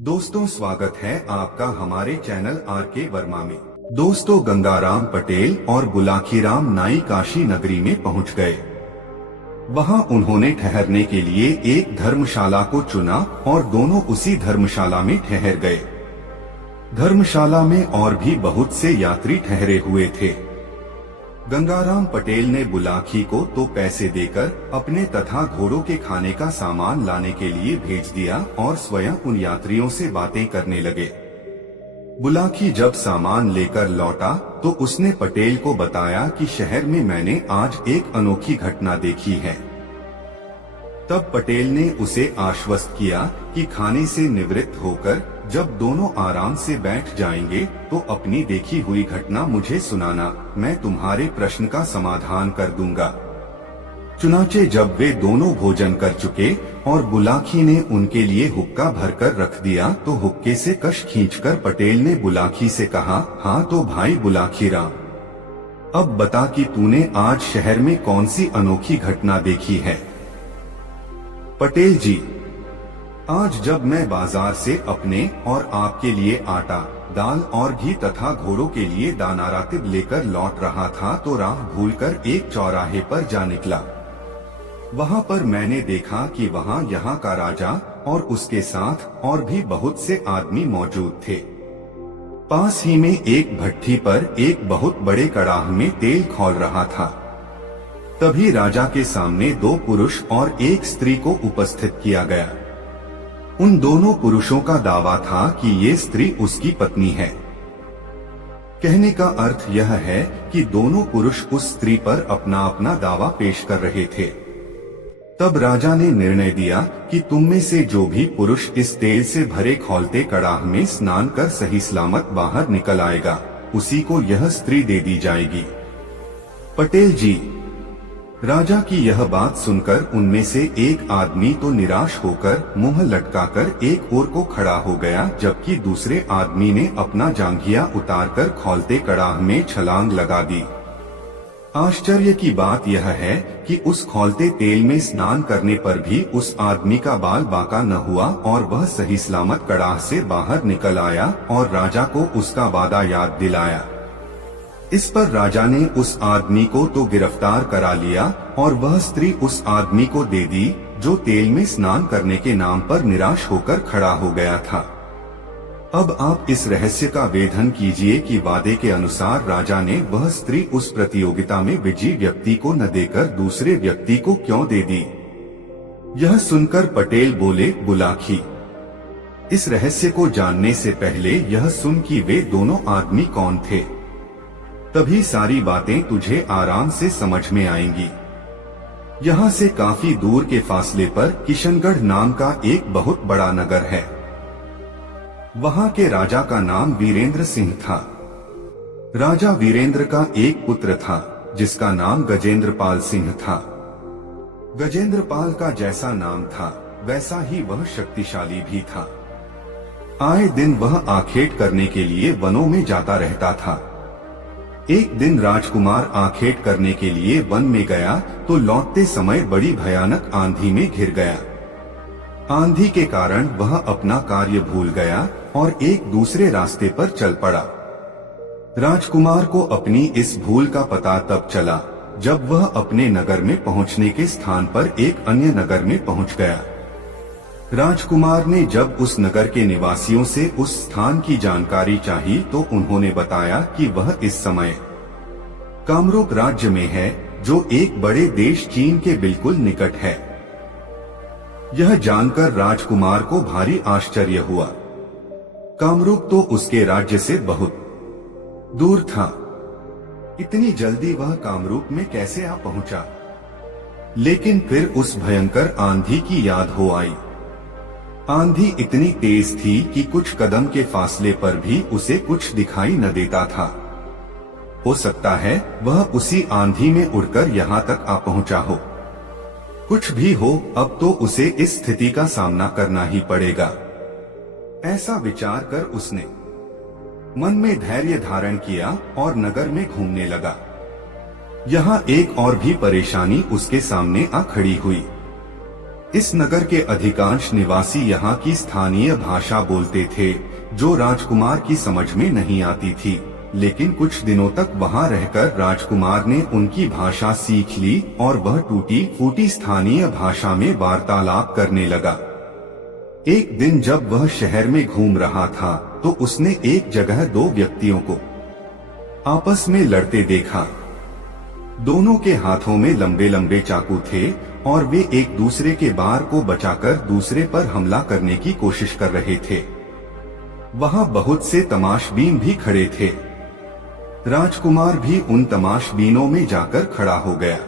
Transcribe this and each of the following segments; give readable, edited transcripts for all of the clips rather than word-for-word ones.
दोस्तों, स्वागत है आपका हमारे चैनल आर के वर्मा में। दोस्तों, गंगाराम पटेल और बुलाखीराम नाई काशी नगरी में पहुंच गए। वहां उन्होंने ठहरने के लिए एक धर्मशाला को चुना और दोनों उसी धर्मशाला में ठहर गए। धर्मशाला में और भी बहुत से यात्री ठहरे हुए थे। गंगाराम पटेल ने बुलाखी को तो पैसे देकर अपने तथा घोड़ों के खाने का सामान लाने के लिए भेज दिया और स्वयं उन यात्रियों से बातें करने लगे। बुलाखी जब सामान लेकर लौटा तो उसने पटेल को बताया कि शहर में मैंने आज एक अनोखी घटना देखी है। तब पटेल ने उसे आश्वस्त किया कि खाने से निवृत्त होकर जब दोनों आराम से बैठ जाएंगे तो अपनी देखी हुई घटना मुझे सुनाना, मैं तुम्हारे प्रश्न का समाधान कर दूंगा। चुनाचे जब वे दोनों भोजन कर चुके और बुलाखी ने उनके लिए हुक्का भरकर रख दिया तो हुक्के से कश खींचकर पटेल ने बुलाखी से कहा, हाँ तो भाई बुलाखीराम, अब बता कि तूने आज शहर में कौन सी अनोखी घटना देखी है। पटेल जी, आज जब मैं बाजार से अपने और आपके लिए आटा, दाल और घी तथा घोड़ों के लिए दाना रातिब लेकर लौट रहा था तो राह भूलकर एक चौराहे पर जा निकला। वहां पर मैंने देखा कि वहां यहाँ का राजा और उसके साथ और भी बहुत से आदमी मौजूद थे। पास ही में एक भट्ठी पर एक बहुत बड़े कड़ाह में तेल खौल रहा था। तभी राजा के सामने दो पुरुष और एक स्त्री को उपस्थित किया गया। उन दोनों पुरुषों का दावा था कि ये स्त्री उसकी पत्नी है। कहने का अर्थ यह है कि दोनों पुरुष उस स्त्री पर अपना अपना दावा पेश कर रहे थे। तब राजा ने निर्णय दिया कि तुम में से जो भी पुरुष इस तेल से भरे खौलते कड़ाह में स्नान कर सही सलामत बाहर निकल आएगा, उसी को यह स्त्री दे दी जाएगी। पटेल जी, राजा की यह बात सुनकर उनमें से एक आदमी तो निराश होकर मुंह लटकाकर एक ओर को खड़ा हो गया, जबकि दूसरे आदमी ने अपना जांघिया उतारकर खौलते कड़ाह में छलांग लगा दी। आश्चर्य की बात यह है कि उस खौलते तेल में स्नान करने पर भी उस आदमी का बाल बांका न हुआ और वह सही सलामत कड़ाह से बाहर निकल आया और राजा को उसका वादा याद दिलाया। इस पर राजा ने उस आदमी को तो गिरफ्तार करा लिया और वह स्त्री उस आदमी को दे दी जो तेल में स्नान करने के नाम पर निराश होकर खड़ा हो गया था। अब आप इस रहस्य का वेधन कीजिए कि वादे के अनुसार राजा ने वह स्त्री उस प्रतियोगिता में विजयी व्यक्ति को न देकर दूसरे व्यक्ति को क्यों दे दी। यह सुनकर पटेल बोले, बुलाखी, इस रहस्य को जानने से पहले यह सुन कि वे दोनों आदमी कौन थे, तभी सारी बातें तुझे आराम से समझ में आएंगी। यहाँ से काफी दूर के फासले पर किशनगढ़ नाम का एक बहुत बड़ा नगर है। वहाँ के राजा का नाम वीरेंद्र सिंह था। राजा वीरेंद्र का एक पुत्र था जिसका नाम गजेंद्रपाल सिंह था। गजेंद्रपाल का जैसा नाम था वैसा ही वह शक्तिशाली भी था। आए दिन वह आखेट करने के लिए वनों में जाता रहता था। एक दिन राजकुमार आखेट करने के लिए वन में गया तो लौटते समय बड़ी भयानक आंधी में घिर गया। आंधी के कारण वह अपना कार्य भूल गया और एक दूसरे रास्ते पर चल पड़ा। राजकुमार को अपनी इस भूल का पता तब चला जब वह अपने नगर में पहुंचने के स्थान पर एक अन्य नगर में पहुंच गया। राजकुमार ने जब उस नगर के निवासियों से उस स्थान की जानकारी चाही तो उन्होंने बताया कि वह इस समय कामरूप राज्य में है, जो एक बड़े देश चीन के बिल्कुल निकट है। यह जानकर राजकुमार को भारी आश्चर्य हुआ। कामरूप तो उसके राज्य से बहुत दूर था। इतनी जल्दी वह कामरूप में कैसे आ पहुंचा। लेकिन फिर उस भयंकर आंधी की याद हो आई। आंधी इतनी तेज थी कि कुछ कदम के फासले पर भी उसे कुछ दिखाई न देता था। हो सकता है वह उसी आंधी में उड़कर यहाँ तक आ पहुँचा हो। कुछ भी हो, अब तो उसे इस स्थिति का सामना करना ही पड़ेगा। ऐसा विचार कर उसने मन में धैर्य धारण किया और नगर में घूमने लगा। यहाँ एक और भी परेशानी उसके सामने आ खड़ी हुई। इस नगर के अधिकांश निवासी यहाँ की स्थानीय भाषा बोलते थे, जो राजकुमार की समझ में नहीं आती थी, लेकिन कुछ दिनों तक वहाँ रहकर राजकुमार ने उनकी भाषा सीख ली और वह टूटी फूटी स्थानीय भाषा में वार्तालाप करने लगा। एक दिन जब वह शहर में घूम रहा था, तो उसने एक जगह दो व्यक्तियों को आपस में लड़ते देखा। दोनों के हाथों में लंबे लंबे चाकू थे और वे एक दूसरे के बार को बचाकर दूसरे पर हमला करने की कोशिश कर रहे थे। वहां बहुत से तमाशबीन भी खड़े थे। राजकुमार भी उन तमाशबीनों में जाकर खड़ा हो गया।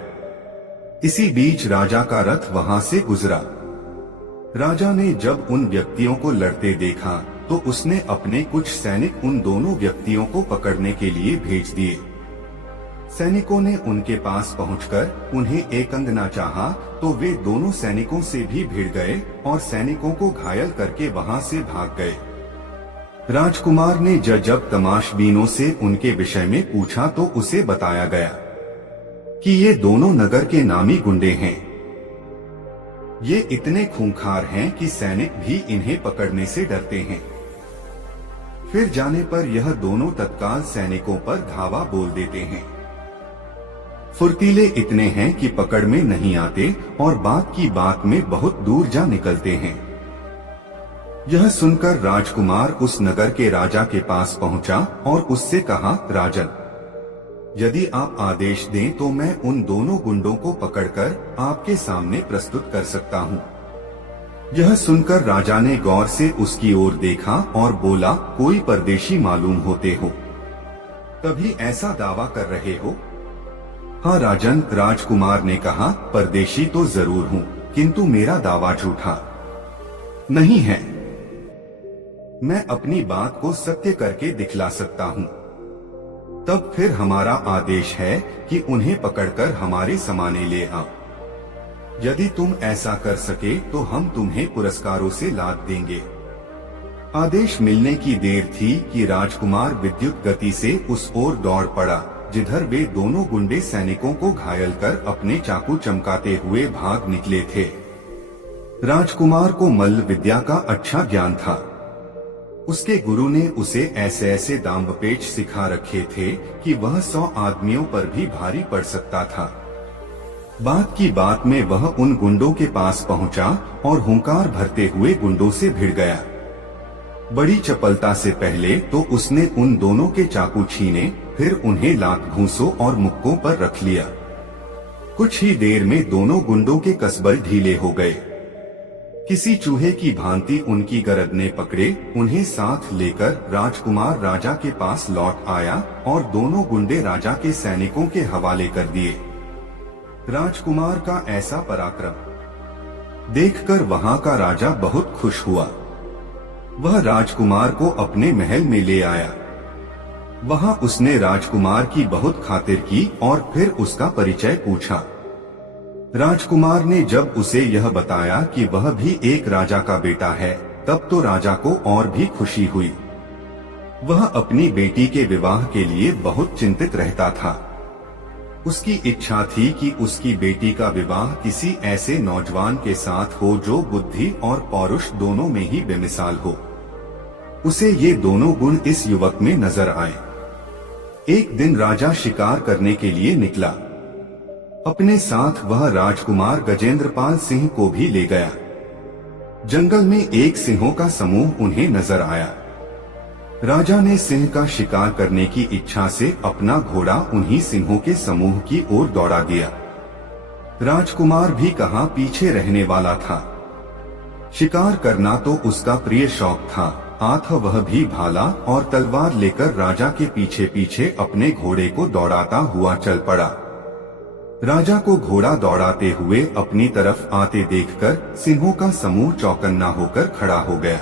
इसी बीच राजा का रथ वहां से गुजरा। राजा ने जब उन व्यक्तियों को लड़ते देखा, तो उसने अपने कुछ सैनिक उन दोनों व्यक्तियों को पकड़ने के लिए भेज दिए। सैनिकों ने उनके पास पहुंचकर उन्हें एकंगना चाहा, तो वे दोनों सैनिकों से भी भिड़ गए और सैनिकों को घायल करके वहां से भाग गए। राजकुमार ने जब तमाशबीनों से उनके विषय में पूछा, तो उसे बताया गया कि ये दोनों नगर के नामी गुंडे हैं। ये इतने खूंखार हैं कि सैनिक भी इन्हें पकड़ने से डरते हैं। फिर जाने पर यह दोनों तत्काल सैनिकों पर धावा बोल देते हैं। फुर्तीले इतने हैं कि पकड़ में नहीं आते और बात की बात में बहुत दूर जा निकलते हैं। यह सुनकर राजकुमार उस नगर के राजा के पास पहुंचा और उससे कहा, राजन, यदि आप आदेश दें तो मैं उन दोनों गुंडों को पकड़कर आपके सामने प्रस्तुत कर सकता हूं। यह सुनकर राजा ने गौर से उसकी ओर देखा और बोला, कोई परदेशी मालूम होते हो, तभी ऐसा दावा कर रहे हो? हाँ राजन, राजकुमार ने कहा, परदेशी तो जरूर हूँ, किंतु मेरा दावा झूठा नहीं है। मैं अपनी बात को सत्य करके दिखला सकता हूँ। तब फिर हमारा आदेश है कि उन्हें पकड़कर हमारे समाने ले आओ। यदि तुम ऐसा कर सके तो हम तुम्हें पुरस्कारों से लाद देंगे। आदेश मिलने की देर थी कि राजकुमार विद्युत गति से उस ओर दौड़ पड़ा जिधर वे दोनों गुंडे सैनिकों को घायल कर अपने चाकू चमकाते हुए भाग निकले थे। राजकुमार को मल्ल विद्या का अच्छा ज्ञान था। उसके गुरु ने उसे ऐसे ऐसे दांवपेच सिखा रखे थे कि वह 100 आदमियों पर भी भारी पड़ सकता था। बात की बात में वह उन गुंडों के पास पहुंचा और हुंकार भरते हुए गुंडों से भिड़ गया। बड़ी चपलता से पहले तो उसने उन दोनों के चाकू छीने, फिर उन्हें लात घूंसों और मुक्कों पर रख लिया। कुछ ही देर में दोनों गुंडों के कसबल ढीले हो गए। किसी चूहे की भांति उनकी गरदने पकड़े उन्हें साथ लेकर राजकुमार राजा के पास लौट आया और दोनों गुंडे राजा के सैनिकों के हवाले कर दिए। राजकुमार का ऐसा पराक्रम देखकर वहां का राजा बहुत खुश हुआ। वह राजकुमार को अपने महल में ले आया। वहां उसने राजकुमार की बहुत खातिर की और फिर उसका परिचय पूछा। राजकुमार ने जब उसे यह बताया कि वह भी एक राजा का बेटा है, तब तो राजा को और भी खुशी हुई। वह अपनी बेटी के विवाह के लिए बहुत चिंतित रहता था। उसकी इच्छा थी कि उसकी बेटी का विवाह किसी ऐसे नौजवान के साथ हो जो बुद्धि और पौरुष दोनों में ही बेमिसाल हो। उसे ये दोनों गुण इस युवक में नजर आए। एक दिन राजा शिकार करने के लिए निकला। अपने साथ वह राजकुमार गजेंद्रपाल सिंह को भी ले गया। जंगल में एक सिंहों का समूह उन्हें नजर आया। राजा ने सिंह का शिकार करने की इच्छा से अपना घोड़ा उन्हीं सिंहों के समूह की ओर दौड़ा दिया। राजकुमार भी कहाँ पीछे रहने वाला था। शिकार करना तो उसका प्रिय शौक था। आठ वह भी भाला और तलवार लेकर राजा के पीछे पीछे अपने घोड़े को दौड़ाता हुआ चल पड़ा। राजा को घोड़ा दौड़ाते हुए अपनी तरफ आते देखकर सिंहों का समूह चौकन्ना होकर खड़ा हो गया।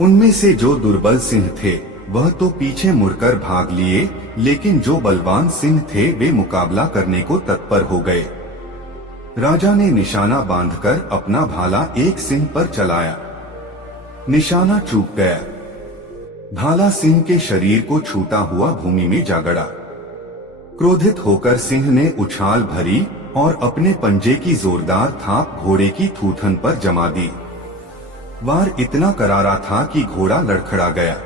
उनमें से जो दुर्बल सिंह थे वह तो पीछे मुड़कर भाग लिए, लेकिन जो बलवान सिंह थे वे मुकाबला करने को तत्पर हो गए। राजा ने निशाना बांधकर अपना भाला एक सिंह पर चलाया। निशाना चूक गया। भाला सिंह के शरीर को छूता हुआ भूमि में जा गड़ा। क्रोधित होकर सिंह ने उछाल भरी और अपने पंजे की जोरदार थाप घोड़े की थूथन पर जमा दी। वार इतना करारा था कि घोड़ा लड़खड़ा गया।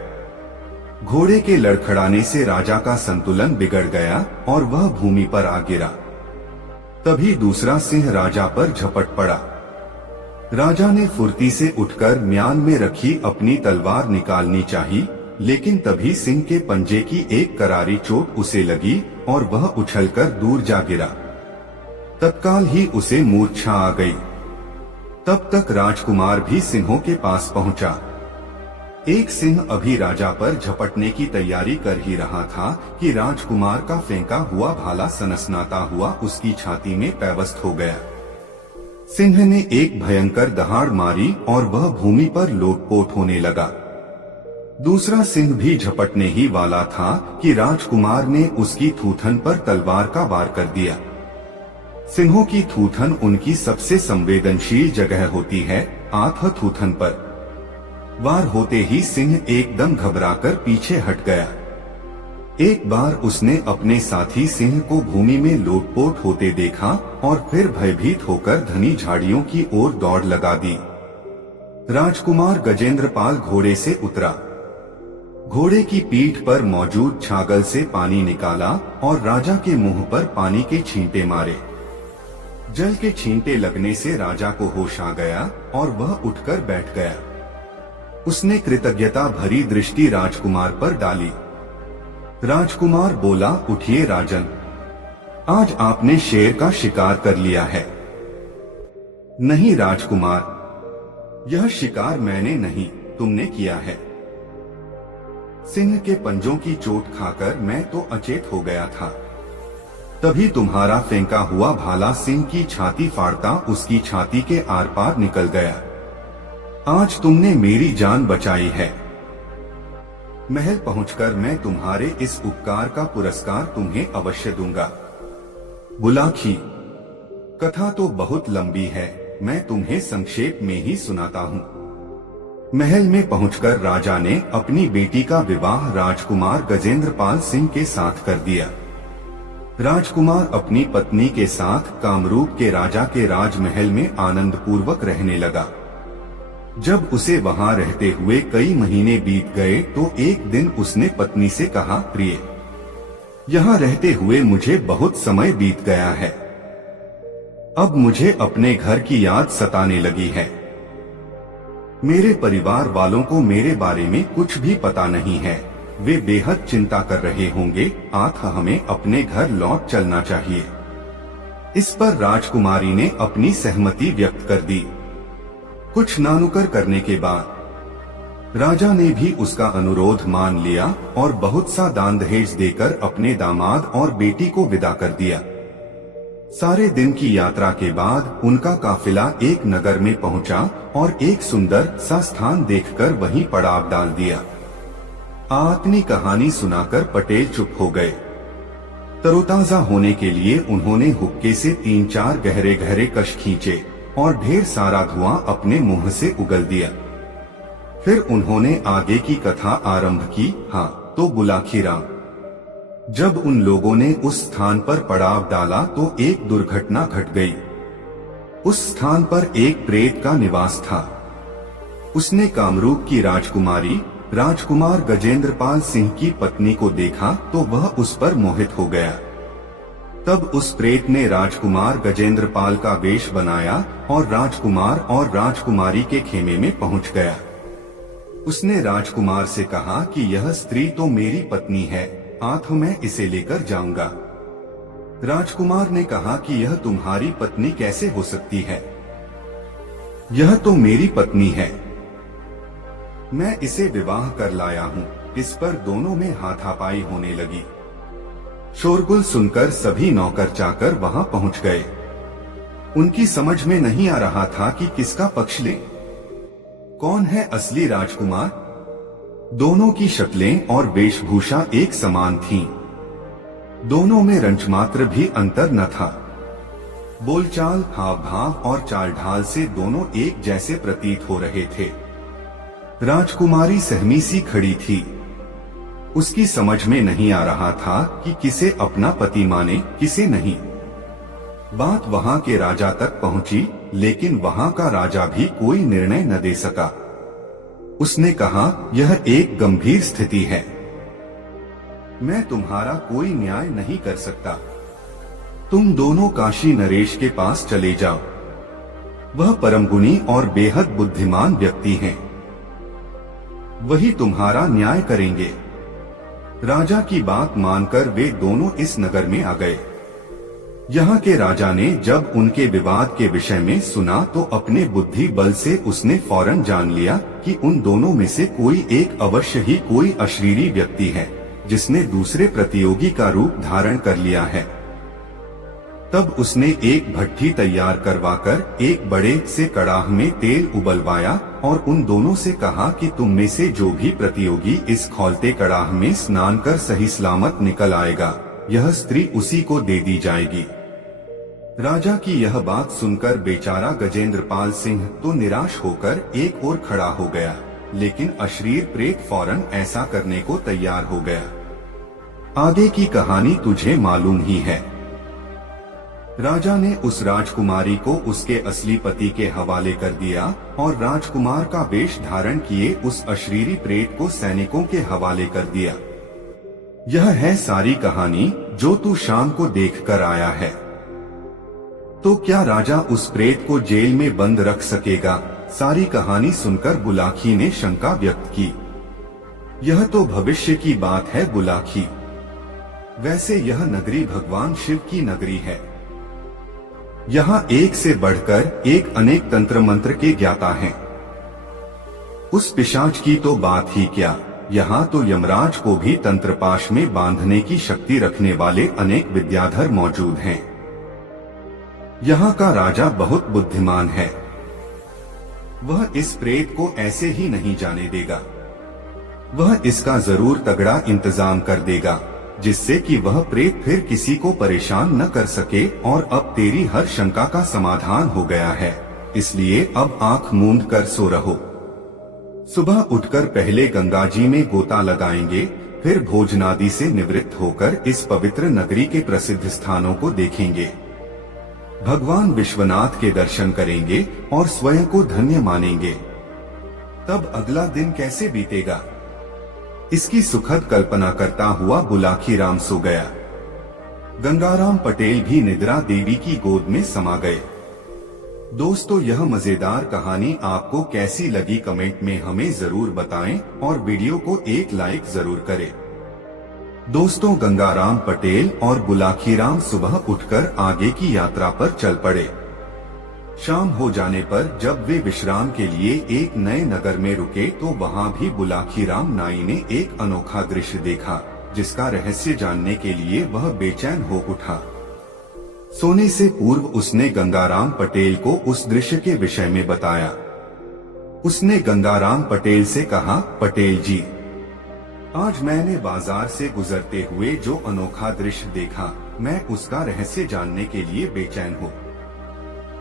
घोड़े के लड़खड़ाने से राजा का संतुलन बिगड़ गया और वह भूमि पर आ गिरा। तभी दूसरा सिंह राजा पर झपट पड़ा। राजा ने फुर्ती से उठकर म्यान में रखी अपनी तलवार निकालनी चाहिए, लेकिन तभी सिंह के पंजे की एक करारी चोट उसे लगी और वह उछलकर दूर जा गिरा। तत्काल ही उसे मूर्छा आ गई। तब तक राजकुमार भी सिंहों के पास पहुंचा। एक सिंह अभी राजा पर झपटने की तैयारी कर ही रहा था कि राजकुमार का फेंका हुआ भाला सनसनाता हुआ उसकी छाती में पैवस्त हो गया। सिंह ने एक भयंकर दहाड़ मारी और वह भूमि पर लोटपोट होने लगा। दूसरा सिंह भी झपटने ही वाला था कि राजकुमार ने उसकी थूथन पर तलवार का वार कर दिया। सिंहों की थूथन उनकी सबसे संवेदनशील जगह होती है। आंख थूथन पर वार होते ही सिंह एकदम घबराकर पीछे हट गया। एक बार उसने अपने साथी सिंह को भूमि में लोटपोट होते देखा और फिर भयभीत होकर घनी झाड़ियों की ओर दौड़ लगा दी। राजकुमार गजेंद्रपाल घोड़े से उतरा। घोड़े की पीठ पर मौजूद छागल से पानी निकाला और राजा के मुंह पर पानी के छींटे मारे। जल के छींटे लगने से राजा को होश आ गया और वह उठकर बैठ गया। उसने कृतज्ञता भरी दृष्टि राजकुमार पर डाली। राजकुमार बोला, उठिए राजन, आज आपने शेर का शिकार कर लिया है। नहीं राजकुमार, यह शिकार मैंने नहीं, तुमने किया है। सिंह के पंजों की चोट खाकर मैं तो अचेत हो गया था। तभी तुम्हारा फेंका हुआ भाला सिंह की छाती फाड़ता उसकी छाती के आर पार निकल गया। आज तुमने मेरी जान बचाई है। महल पहुंचकर मैं तुम्हारे इस उपकार का पुरस्कार तुम्हें अवश्य दूंगा। बुलाखी, कथा तो बहुत लंबी है, मैं तुम्हें संक्षेप में ही सुनाता हूँ। महल में पहुंचकर राजा ने अपनी बेटी का विवाह राजकुमार गजेंद्रपाल सिंह के साथ कर दिया। राजकुमार अपनी पत्नी के साथ कामरूप के राजा के राजमहल में आनंद पूर्वक रहने लगा। जब उसे वहां रहते हुए कई महीने बीत गए तो एक दिन उसने पत्नी से कहा, प्रिय, यहाँ रहते हुए मुझे बहुत समय बीत गया है। अब मुझे अपने घर की याद सताने लगी है। मेरे परिवार वालों को मेरे बारे में कुछ भी पता नहीं है। वे बेहद चिंता कर रहे होंगे। हमें अपने घर लौट चलना चाहिए। इस पर राजकुमारी ने अपनी सहमति व्यक्त कर दी। कुछ नानुकर करने के बाद राजा ने भी उसका अनुरोध मान लिया और बहुत सा दान दहेज देकर अपने दामाद और बेटी को विदा कर दिया। सारे दिन की यात्रा के बाद उनका काफिला एक नगर में पहुंचा और एक सुंदर सा स्थान देखकर वहीं पड़ाव डाल दिया। अपनी कहानी सुनाकर पटेल चुप हो गए। तरोताजा होने के लिए उन्होंने हुक्के से 3-4 गहरे गहरे कश खींचे और ढेर सारा धुआं अपने मुंह से उगल दिया। फिर उन्होंने आगे की कथा आरंभ की। हाँ, तो बुलाखी राम। जब उन लोगों ने उस स्थान पर पड़ाव डाला तो एक दुर्घटना घट गई। उस स्थान पर एक प्रेत का निवास था। उसने कामरूप की राजकुमारी राजकुमार गजेंद्रपाल सिंह की पत्नी को देखा तो वह उस पर मोहित हो गया। तब उस प्रेत ने राजकुमार गजेंद्रपाल का वेश बनाया और राजकुमार और राजकुमारी के खेमे में पहुंच गया। उसने राजकुमार से कहा कि यह स्त्री तो मेरी पत्नी है, मैं इसे लेकर जाऊंगा। राजकुमार ने कहा कि यह तुम्हारी पत्नी कैसे हो सकती है? यह तो मेरी पत्नी है, मैं इसे विवाह कर लाया हूँ। इस पर दोनों में हाथापाई होने लगी। शोरगुल सुनकर सभी नौकर चाकर वहां पहुंच गए। उनकी समझ में नहीं आ रहा था कि किसका पक्ष लें। कौन है असली राजकुमार? दोनों की शक्लें और वेशभूषा एक समान थीं। दोनों में रंचमात्र भी अंतर न था। बोलचाल, हाव भाव और चाल ढाल से दोनों एक जैसे प्रतीत हो रहे थे। राजकुमारी सहमी सी खड़ी थी। उसकी समझ में नहीं आ रहा था कि किसे अपना पति माने, किसे नहीं। बात वहां के राजा तक पहुंची, लेकिन वहां का राजा भी कोई निर्णय न दे सका। उसने कहा, यह एक गंभीर स्थिति है, मैं तुम्हारा कोई न्याय नहीं कर सकता। तुम दोनों काशी नरेश के पास चले जाओ, वह परम गुणी और बेहद बुद्धिमान व्यक्ति हैं, वही तुम्हारा न्याय करेंगे। राजा की बात मानकर वे दोनों इस नगर में आ गए। यहाँ के राजा ने जब उनके विवाद के विषय में सुना तो अपने बुद्धि बल से उसने फौरन जान लिया कि उन दोनों में से कोई एक अवश्य ही कोई अशरीरी व्यक्ति है, जिसने दूसरे प्रतियोगी का रूप धारण कर लिया है। तब उसने एक भट्ठी तैयार करवाकर एक बड़े से कड़ाह में तेल उबलवाया और उन दोनों से कहा कि तुम में से जो भी प्रतियोगी इस खौलते कड़ाह में स्नान कर सही सलामत निकल आएगा, यह स्त्री उसी को दे दी जाएगी। राजा की यह बात सुनकर बेचारा गजेंद्रपाल सिंह तो निराश होकर एक ओर खड़ा हो गया, लेकिन अशरीर प्रेत फौरन ऐसा करने को तैयार हो गया। आगे की कहानी तुझे मालूम ही है। राजा ने उस राजकुमारी को उसके असली पति के हवाले कर दिया और राजकुमार का वेश धारण किए उस अशरीरी प्रेत को सैनिकों के हवाले कर दिया। यह है सारी कहानी जो तू शाम को देख कर आया है। तो क्या राजा उस प्रेत को जेल में बंद रख सकेगा? सारी कहानी सुनकर बुलाकी ने शंका व्यक्त की। यह तो भविष्य की बात है बुलाकी, वैसे यह नगरी भगवान शिव की नगरी है। यहाँ एक से बढ़कर एक अनेक तंत्र मंत्र के ज्ञाता हैं। उस पिशाच की तो बात ही क्या, यहाँ तो यमराज को भी तंत्रपाश में बांधने की शक्ति रखने वाले अनेक विद्याधर मौजूद हैं। यहाँ का राजा बहुत बुद्धिमान है, वह इस प्रेत को ऐसे ही नहीं जाने देगा। वह इसका जरूर तगड़ा इंतजाम कर देगा, जिससे कि वह प्रेत फिर किसी को परेशान न कर सके। और अब तेरी हर शंका का समाधान हो गया है, इसलिए अब आंख मूंद कर सो रहो। सुबह उठकर पहले गंगा जी में गोता लगाएंगे, फिर भोजनादि से निवृत्त होकर इस पवित्र नगरी के प्रसिद्ध स्थानों को देखेंगे, भगवान विश्वनाथ के दर्शन करेंगे और स्वयं को धन्य मानेंगे। तब अगला दिन कैसे बीतेगा, इसकी सुखद कल्पना करता हुआ बुलाकी राम सो गया। गंगाराम पटेल भी निद्रा देवी की गोद में समा गए। दोस्तों, यह मजेदार कहानी आपको कैसी लगी कमेंट में हमें जरूर बताएं और वीडियो को एक लाइक जरूर करें। दोस्तों, गंगाराम पटेल और बुलाकी राम सुबह उठकर आगे की यात्रा पर चल पड़े। शाम हो जाने पर जब वे विश्राम के लिए एक नए नगर में रुके तो वहां भी बुलाकी राम नाई ने एक अनोखा दृश्य देखा, जिसका रहस्य जानने के लिए वह बेचैन हो उठा। सोने से पूर्व उसने गंगाराम पटेल को उस दृश्य के विषय में बताया। उसने गंगाराम पटेल से कहा, पटेल जी, आज मैंने बाजार से गुजरते हुए जो अनोखा दृश्य देखा, मैं उसका रहस्य जानने के लिए बेचैन हो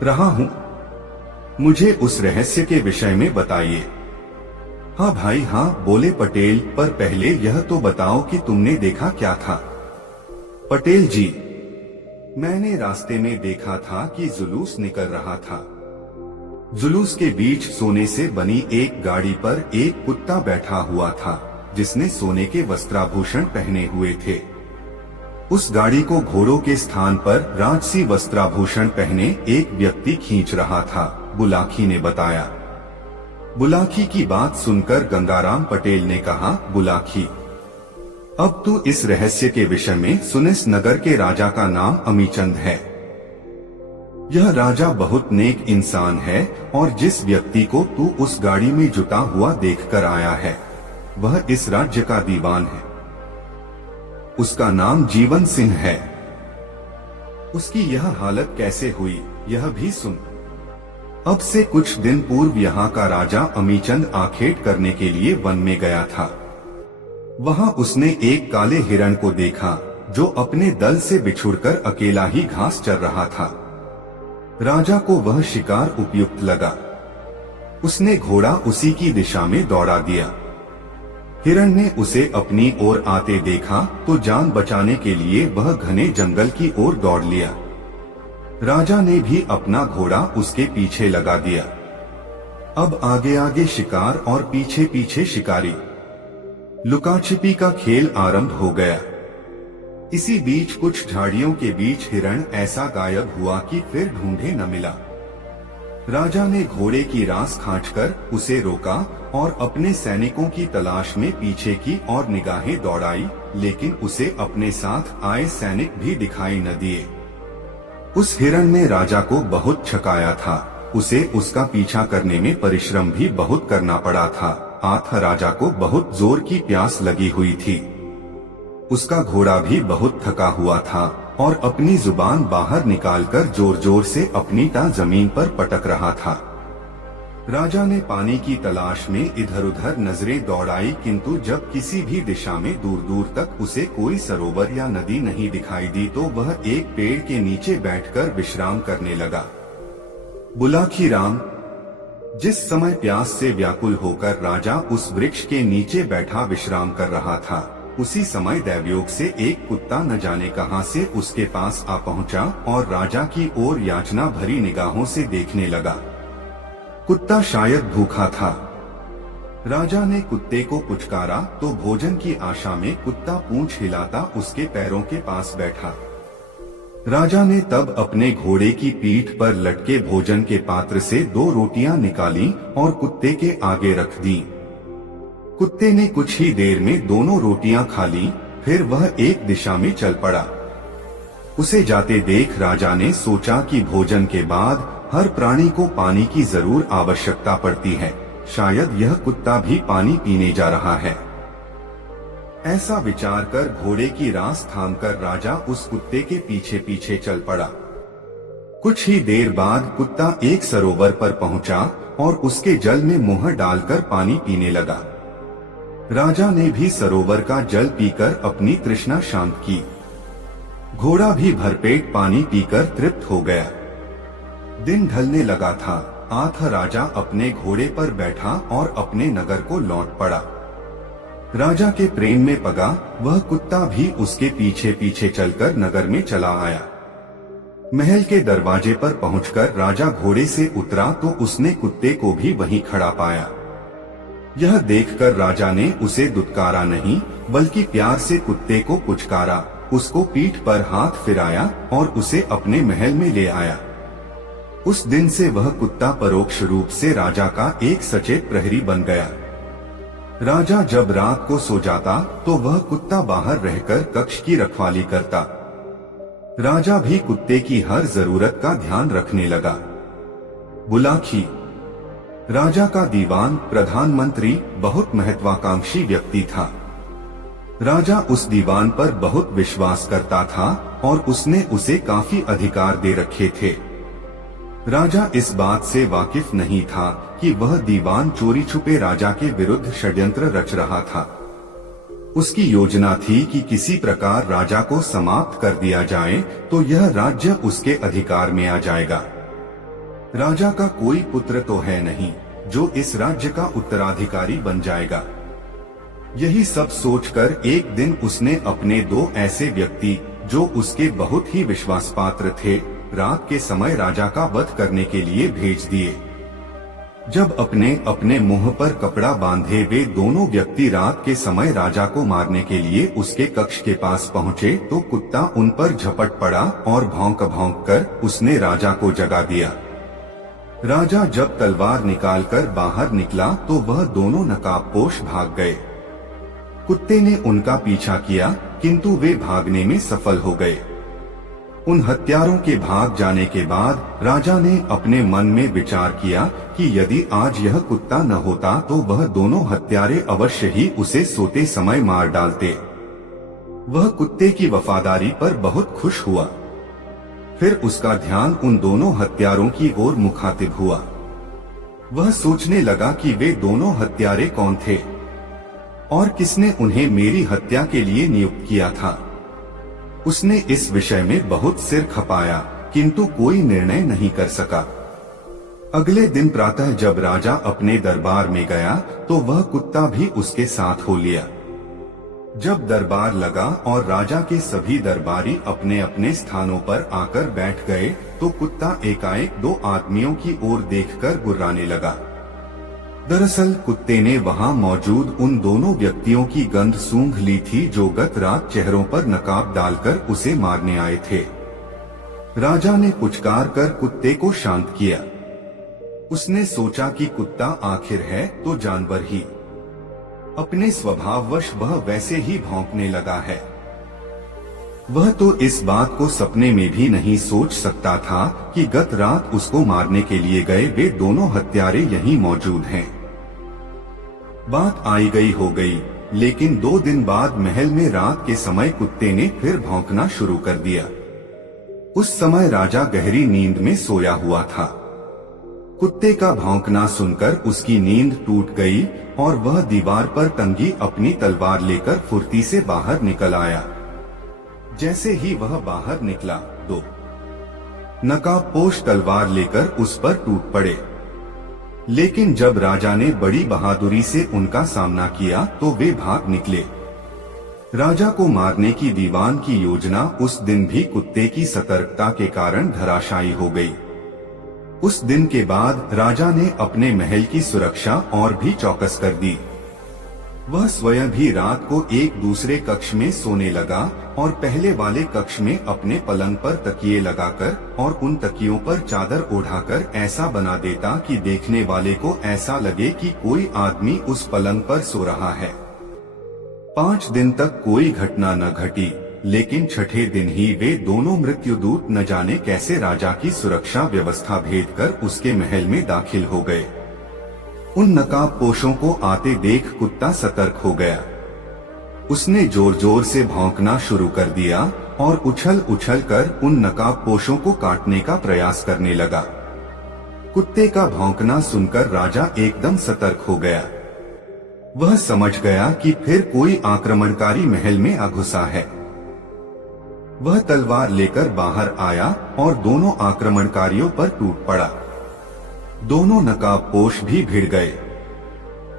रहा हूँ। मुझे उस रहस्य के विषय में बताइए। हाँ भाई हाँ, बोले पटेल, पर पहले यह तो बताओ कि तुमने देखा क्या था। पटेल जी, मैंने रास्ते में देखा था कि जुलूस निकल रहा था। जुलूस के बीच सोने से बनी एक गाड़ी पर एक कुत्ता बैठा हुआ था, जिसने सोने के वस्त्राभूषण पहने हुए थे। उस गाड़ी को घोड़ों के स्थान पर राजसी वस्त्राभूषण पहने एक व्यक्ति खींच रहा था, बुलाकी ने बताया। बुलाकी की बात सुनकर गंगाराम पटेल ने कहा, बुलाकी, अब तू इस रहस्य के विषय में सुन। इस नगर के राजा का नाम अमीचंद है। यह राजा बहुत नेक इंसान है और जिस व्यक्ति को तू उस गाड़ी में जुटा हुआ देखकर आया है, वह इस राज्य का दीवान है। उसका नाम जीवन सिंह है। उसकी यह हालत कैसे हुई, यह भी सुन। अब से कुछ दिन पूर्व यहाँ का राजा अमीचंद आखेट करने के लिए वन में गया था। वहाँ उसने एक काले हिरण को देखा, जो अपने दल से बिछुड़कर अकेला ही घास चर रहा था। राजा को वह शिकार उपयुक्त लगा। उसने घोड़ा उसी की दिशा में दौड़ा दिया। हिरण ने उसे अपनी ओर आते देखा तो जान बचाने के लिए वह घने जंगल की ओर दौड़ लिया। राजा ने भी अपना घोड़ा उसके पीछे लगा दिया। अब आगे आगे शिकार और पीछे पीछे शिकारी। लुकाछिपी का खेल आरंभ हो गया। इसी बीच कुछ झाड़ियों के बीच हिरण ऐसा गायब हुआ कि फिर ढूंढे न मिला। राजा ने घोड़े की रास खींचकर उसे रोका और अपने सैनिकों की तलाश में पीछे की ओर निगाहें दौड़ाई, लेकिन उसे अपने साथ आए सैनिक भी दिखाई न दिए। उस हिरण ने राजा को बहुत छकाया था। उसे उसका पीछा करने में परिश्रम भी बहुत करना पड़ा था। राजा को बहुत जोर की प्यास लगी हुई थी। उसका घोड़ा भी बहुत थका हुआ था और अपनी जुबान बाहर निकालकर जोर जोर से अपनी टांग जमीन पर पटक रहा था। राजा ने पानी की तलाश में इधर उधर नजरें दौड़ाई, किंतु जब किसी भी दिशा में दूर दूर तक उसे कोई सरोवर या नदी नहीं दिखाई दी तो वह एक पेड़ के नीचे बैठकर विश्राम करने लगा। बुलाखीराम। जिस समय प्यास से व्याकुल होकर राजा उस वृक्ष के नीचे बैठा विश्राम कर रहा था, उसी समय दैवयोग से एक कुत्ता न जाने कहां से उसके पास आ पहुंचा और राजा की ओर याचना भरी निगाहों से देखने लगा। कुत्ता शायद भूखा था। राजा ने कुत्ते को पुचकारा तो भोजन की आशा में कुत्ता पूंछ हिलाता उसके पैरों के पास बैठा। राजा ने तब अपने घोड़े की पीठ पर लटके भोजन के पात्र से 2 रोटियां निकाली और कुत्ते के आगे रख दी। कुत्ते ने कुछ ही देर में दोनों रोटियां खा ली, फिर वह एक दिशा में चल पड़ा। उसे जाते देख राजा ने सोचा कि भोजन के बाद हर प्राणी को पानी की जरूर आवश्यकता पड़ती है, शायद यह कुत्ता भी पानी पीने जा रहा है। ऐसा विचार कर घोड़े की रास थामकर राजा उस कुत्ते के पीछे पीछे चल पड़ा। कुछ ही देर बाद कुत्ता एक सरोवर पर पहुंचा और उसके जल में मुंह डालकर पानी पीने लगा। राजा ने भी सरोवर का जल पीकर अपनी तृष्णा शांत की। घोड़ा भी भरपेट पानी पीकर तृप्त हो गया। दिन ढलने लगा था। राजा अपने घोड़े पर बैठा और अपने नगर को लौट पड़ा। राजा के प्रेम में पगा वह कुत्ता भी उसके पीछे पीछे चलकर नगर में चला आया। महल के दरवाजे पर पहुंचकर राजा घोड़े से उतरा तो उसने कुत्ते को भी वहीं खड़ा पाया। यह देखकर राजा ने उसे दुत्कारा नहीं, बल्कि प्यार से कुत्ते को पुचकारा, उसको पीठ पर हाथ फिराया और उसे अपने महल में ले आया। उस दिन से वह कुत्ता परोक्ष रूप से राजा का एक सचेत प्रहरी बन गया। राजा जब रात को सो जाता तो वह कुत्ता बाहर रहकर कक्ष की रखवाली करता। राजा भी कुत्ते की हर जरूरत का ध्यान रखने लगा। बुलाखी। राजा का दीवान प्रधानमंत्री बहुत महत्वाकांक्षी व्यक्ति था। राजा उस दीवान पर बहुत विश्वास करता था और उसने उसे काफी अधिकार दे रखे थे। राजा इस बात से वाकिफ नहीं था कि वह दीवान चोरी छुपे राजा के विरुद्ध षड्यंत्र रच रहा था। उसकी योजना थी कि किसी प्रकार राजा को समाप्त कर दिया जाए तो यह राज्य उसके अधिकार में आ जाएगा। राजा का कोई पुत्र तो है नहीं जो इस राज्य का उत्तराधिकारी बन जाएगा। यही सब सोचकर एक दिन उसने अपने 2 ऐसे व्यक्ति जो उसके बहुत ही विश्वास पात्र थे, रात के समय राजा का वध करने के लिए भेज दिए। जब अपने अपने मुंह पर कपड़ा बांधे वे दोनों व्यक्ति रात के समय राजा को मारने के लिए उसके कक्ष के पास पहुंचे तो कुत्ता उन पर झपट पड़ा और भौंक भौंक कर उसने राजा को जगा दिया। राजा जब तलवार निकालकर बाहर निकला तो वह दोनों नकाबपोश भाग गए। कुत्ते ने उनका पीछा किया किंतु वे भागने में सफल हो गए। उन हत्यारों के भाग जाने के बाद राजा ने अपने मन में विचार किया कि यदि आज यह कुत्ता न होता तो वह दोनों हत्यारे अवश्य ही उसे सोते समय मार डालते। वह कुत्ते की वफादारी पर बहुत खुश हुआ। फिर उसका ध्यान उन दोनों हत्यारों की ओर मुखातिब हुआ। वह सोचने लगा कि वे दोनों हत्यारे कौन थे और किसने उन्हें मेरी हत्या के लिए नियुक्त किया था। उसने इस विषय में बहुत सिर खपाया किंतु कोई निर्णय नहीं कर सका। अगले दिन प्रातः जब राजा अपने दरबार में गया तो वह कुत्ता भी उसके साथ हो लिया। जब दरबार लगा और राजा के सभी दरबारी अपने अपने स्थानों पर आकर बैठ गए तो कुत्ता एकाएक दो आदमियों की ओर देखकर गुर्राने लगा। दरअसल कुत्ते ने वहां मौजूद उन दोनों व्यक्तियों की गंध सूंघ ली थी जो गत रात चेहरों पर नकाब डालकर उसे मारने आए थे। राजा ने पुचकार कर कुत्ते को शांत किया। उसने सोचा कि कुत्ता आखिर है तो जानवर ही, अपने स्वभाववश वह वैसे ही भौंकने लगा है। वह तो इस बात को सपने में भी नहीं सोच सकता था कि गत रात उसको मारने के लिए गए वे दोनों हत्यारे यहीं मौजूद हैं। बात आई गई हो गई, लेकिन 2 दिन बाद महल में रात के समय कुत्ते ने फिर भौंकना शुरू कर दिया। उस समय राजा गहरी नींद में सोया हुआ था। कुत्ते का भौंकना सुनकर उसकी नींद टूट गई और वह दीवार पर टंगी अपनी तलवार लेकर फुर्ती से बाहर निकल आया। जैसे ही वह बाहर निकला तो नकाबपोश तलवार लेकर उस पर टूट पड़े। लेकिन जब राजा ने बड़ी बहादुरी से उनका सामना किया तो वे भाग निकले। राजा को मारने की दीवान की योजना उस दिन भी कुत्ते की सतर्कता के कारण धराशायी हो गई। उस दिन के बाद राजा ने अपने महल की सुरक्षा और भी चौकस कर दी। वह स्वयं भी रात को एक दूसरे कक्ष में सोने लगा और पहले वाले कक्ष में अपने पलंग पर तकिए लगाकर और उन तकियों पर चादर ओढ़ाकर ऐसा बना देता कि देखने वाले को ऐसा लगे कि कोई आदमी उस पलंग पर सो रहा है। 5 दिन तक कोई घटना न घटी, लेकिन छठे दिन ही वे दोनों मृत्युदूत न जाने कैसे राजा की सुरक्षा व्यवस्था भेद कर उसके महल में दाखिल हो गए। उन नकाबपोशों को आते देख कुत्ता सतर्क हो गया। उसने जोर जोर से भौंकना शुरू कर दिया और उछल उछल कर उन नकाबपोशों को काटने का प्रयास करने लगा। कुत्ते का भौंकना सुनकर राजा एकदम सतर्क हो गया। वह समझ गया कि फिर कोई आक्रमणकारी महल में आ घुसा है। वह तलवार लेकर बाहर आया और दोनों आक्रमणकारियों पर टूट पड़ा। दोनों नकाबपोश भी भिड़ गए।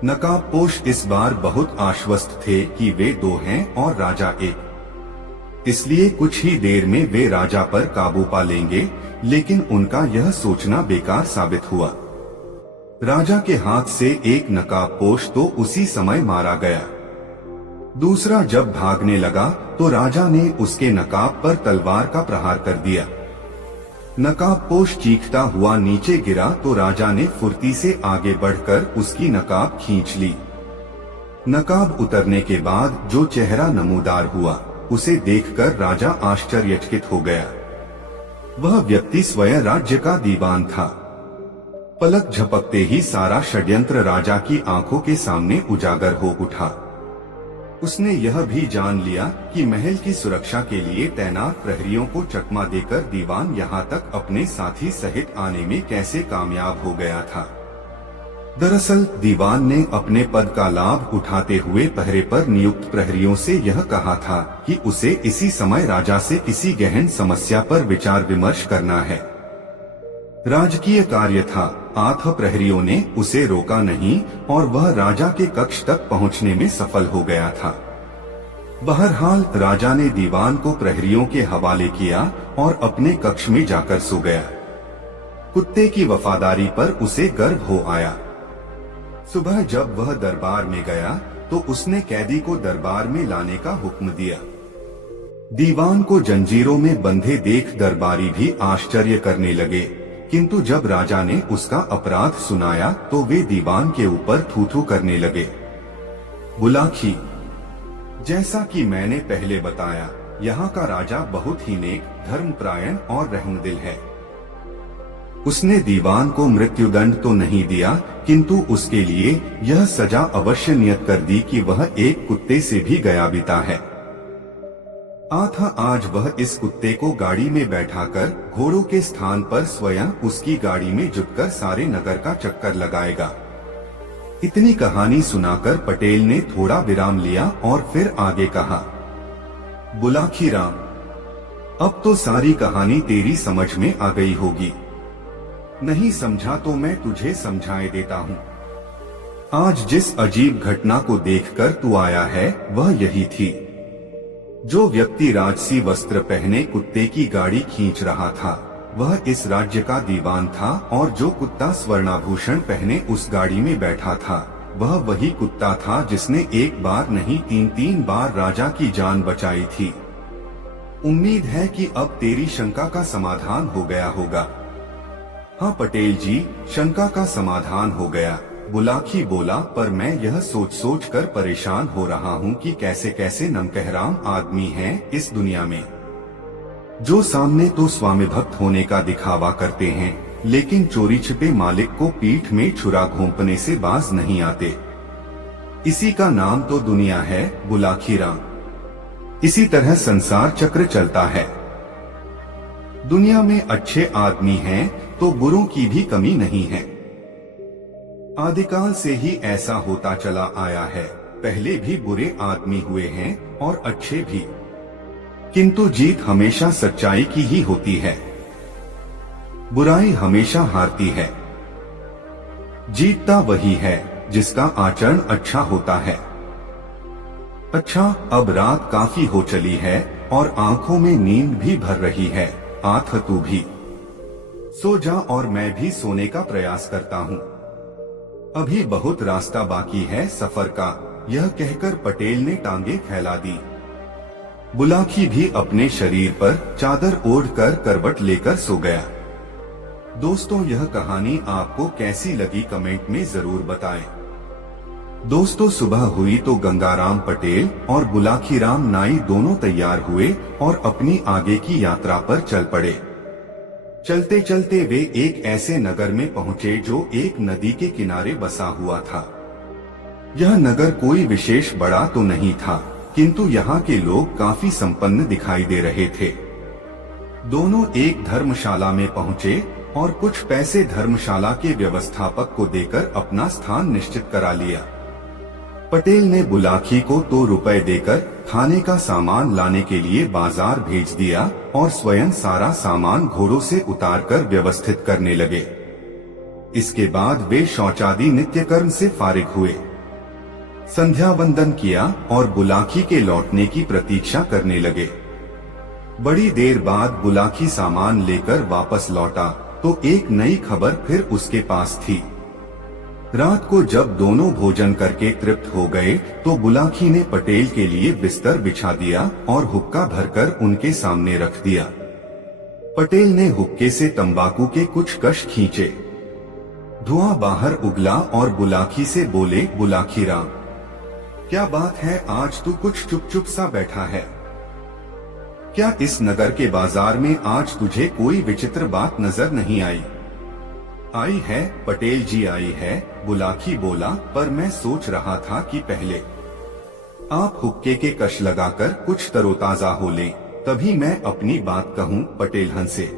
नकाबपोश इस बार बहुत आश्वस्त थे कि वे 2 हैं और राजा एक, इसलिए कुछ ही देर में वे राजा पर काबू पा लेंगे, लेकिन उनका यह सोचना बेकार साबित हुआ। राजा के हाथ से एक नकाबपोश तो उसी समय मारा गया। दूसरा जब भागने लगा तो राजा ने उसके नकाब पर तलवार का प्रहार कर दिया। नकाबपोश चीखता हुआ नीचे गिरा तो राजा ने फुर्ती से आगे बढ़कर उसकी नकाब खींच ली। नकाब उतरने के बाद जो चेहरा नमूदार हुआ उसे देखकर राजा आश्चर्यचकित हो गया। वह व्यक्ति स्वयं राज्य का दीवान था। पलक झपकते ही सारा षड्यंत्र राजा की आंखों के सामने उजागर हो उठा। उसने यह भी जान लिया कि महल की सुरक्षा के लिए तैनात प्रहरियों को चकमा देकर दीवान यहाँ तक अपने साथी सहित आने में कैसे कामयाब हो गया था। दरअसल दीवान ने अपने पद का लाभ उठाते हुए पहरे पर नियुक्त प्रहरियों से यह कहा था कि उसे इसी समय राजा से किसी गहन समस्या पर विचार विमर्श करना है। राजकीय कार्य था। 8 प्रहरियों ने उसे रोका नहीं और वह राजा के कक्ष तक पहुंचने में सफल हो गया था। बहरहाल राजा ने दीवान को प्रहरियों के हवाले किया और अपने कक्ष में जाकर सो गया। कुत्ते की वफादारी पर उसे गर्व हो आया। सुबह जब वह दरबार में गया तो उसने कैदी को दरबार में लाने का हुक्म दिया। दीवान को जंजीरों में बंधे देख दरबारी भी आश्चर्य करने लगे, किंतु जब राजा ने उसका अपराध सुनाया तो वे दीवान के ऊपर थू-थू करने लगे। बुलाखी, जैसा कि मैंने पहले बताया, यहाँ का राजा बहुत ही नेक, धर्मपरायण और रहमदिल है। उसने दीवान को मृत्युदंड तो नहीं दिया, किंतु उसके लिए यह सजा अवश्य नियत कर दी कि वह एक कुत्ते से भी गया बीता है। आज वह इस कुत्ते को गाड़ी में बैठाकर घोड़ों के स्थान पर स्वयं उसकी गाड़ी में जुटकर सारे नगर का चक्कर लगाएगा। इतनी कहानी सुनाकर पटेल ने थोड़ा विराम लिया और फिर आगे कहा, बुलाखी राम, अब तो सारी कहानी तेरी समझ में आ गई होगी। नहीं समझा तो मैं तुझे समझाए देता हूँ। आज जिस अजीब घटना को देखकर तू आया है वह यही थी। जो व्यक्ति राजसी वस्त्र पहने कुत्ते की गाड़ी खींच रहा था वह इस राज्य का दीवान था, और जो कुत्ता स्वर्णाभूषण पहने उस गाड़ी में बैठा था वह वही कुत्ता था जिसने एक बार नहीं 3 बार राजा की जान बचाई थी। उम्मीद है कि अब तेरी शंका का समाधान हो गया होगा। हाँ पटेल जी, शंका का समाधान हो गया, बुलाकी बोला, पर मैं यह सोच सोच कर परेशान हो रहा हूँ कि कैसे कैसे नमकहराम आदमी हैं इस दुनिया में, जो सामने तो स्वामी भक्त होने का दिखावा करते हैं लेकिन चोरी छिपे मालिक को पीठ में छुरा घोंपने से बाज नहीं आते। इसी का नाम तो दुनिया है बुलाकी राम। इसी तरह संसार चक्र चलता है। दुनिया में अच्छे आदमी हैं तो बुरों की भी कमी नहीं है। आदिकाल से ही ऐसा होता चला आया है। पहले भी बुरे आदमी हुए हैं और अच्छे भी, किंतु जीत हमेशा सच्चाई की ही होती है। बुराई हमेशा हारती है। जीतता वही है जिसका आचरण अच्छा होता है। अच्छा, अब रात काफी हो चली है और आंखों में नींद भी भर रही है। आठ तू भी सो जा और मैं भी सोने का प्रयास करता हूँ। अभी बहुत रास्ता बाकी है सफर का। यह कहकर पटेल ने टांगे फैला दी। बुलाकी भी अपने शरीर पर चादर ओढ़कर करवट लेकर सो गया। दोस्तों, यह कहानी आपको कैसी लगी कमेंट में जरूर बताएं। दोस्तों, सुबह हुई तो गंगाराम पटेल और बुलाकी राम नाई दोनों तैयार हुए और अपनी आगे की यात्रा पर चल पड़े। चलते चलते वे एक ऐसे नगर में पहुंचे जो एक नदी के किनारे बसा हुआ था। यह नगर कोई विशेष बड़ा तो नहीं था, किंतु यहाँ के लोग काफी संपन्न दिखाई दे रहे थे। दोनों एक धर्मशाला में पहुंचे और कुछ पैसे धर्मशाला के व्यवस्थापक को देकर अपना स्थान निश्चित करा लिया। पटेल ने बुलाकी को 2 रुपए देकर खाने का सामान लाने के लिए बाजार भेज दिया और स्वयं सारा सामान घोड़ों से उतारकर व्यवस्थित करने लगे। इसके बाद वे शौचादि नित्य कर्म से फारिग हुए। संध्या वंदन किया और बुलाकी के लौटने की प्रतीक्षा करने लगे। बड़ी देर बाद बुलाकी सामान लेकर वापस लौटा तो एक नई खबर फिर उसके पास थी। रात को जब दोनों भोजन करके तृप्त हो गए तो बुलाकी ने पटेल के लिए बिस्तर बिछा दिया और हुक्का भरकर उनके सामने रख दिया। पटेल ने हुक्के से तंबाकू के कुछ कश खींचे। धुआं बाहर उगला और बुलाकी से बोले, बुलाकी राम, क्या बात है, आज तू कुछ चुप चुप सा बैठा है? क्या इस नगर के बाजार में आज तुझे कोई विचित्र बात नजर नहीं आई? आई है पटेल जी, आई है, बुलाकी बोला, पर मैं सोच रहा था कि पहले आप हुक्के के कश लगाकर कुछ तरोताजा हो लें, तभी मैं अपनी बात कहूँ। पटेल हंसे,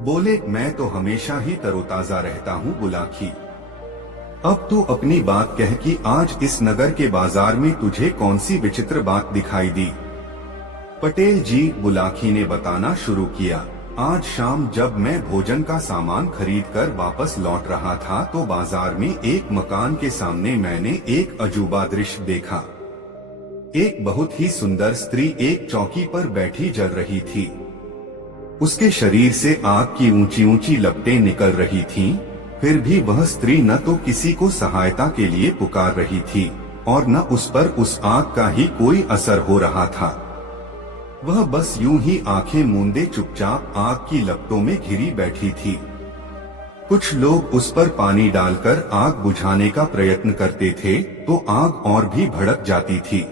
बोले, मैं तो हमेशा ही तरोताजा रहता हूँ बुलाकी। अब तू अपनी बात कह कि आज इस नगर के बाजार में तुझे कौन सी विचित्र बात दिखाई दी? पटेल जी, बुलाकी ने बताना शुरू किया, आज शाम जब मैं भोजन का सामान खरीद कर वापस लौट रहा था तो बाजार में एक मकान के सामने मैंने एक अजूबा दृश्य देखा। एक बहुत ही सुंदर स्त्री एक चौकी पर बैठी जल रही थी। उसके शरीर से आग की ऊंची ऊंची लपटें निकल रही थीं, फिर भी वह स्त्री न तो किसी को सहायता के लिए पुकार रही थी और न उस पर उस आग का ही कोई असर हो रहा था। वह बस यूं ही आंखें मूंदे चुपचाप आग की लपटों में घिरी बैठी थी। कुछ लोग उस पर पानी डालकर आग बुझाने का प्रयत्न करते थे तो आग और भी भड़क जाती थी।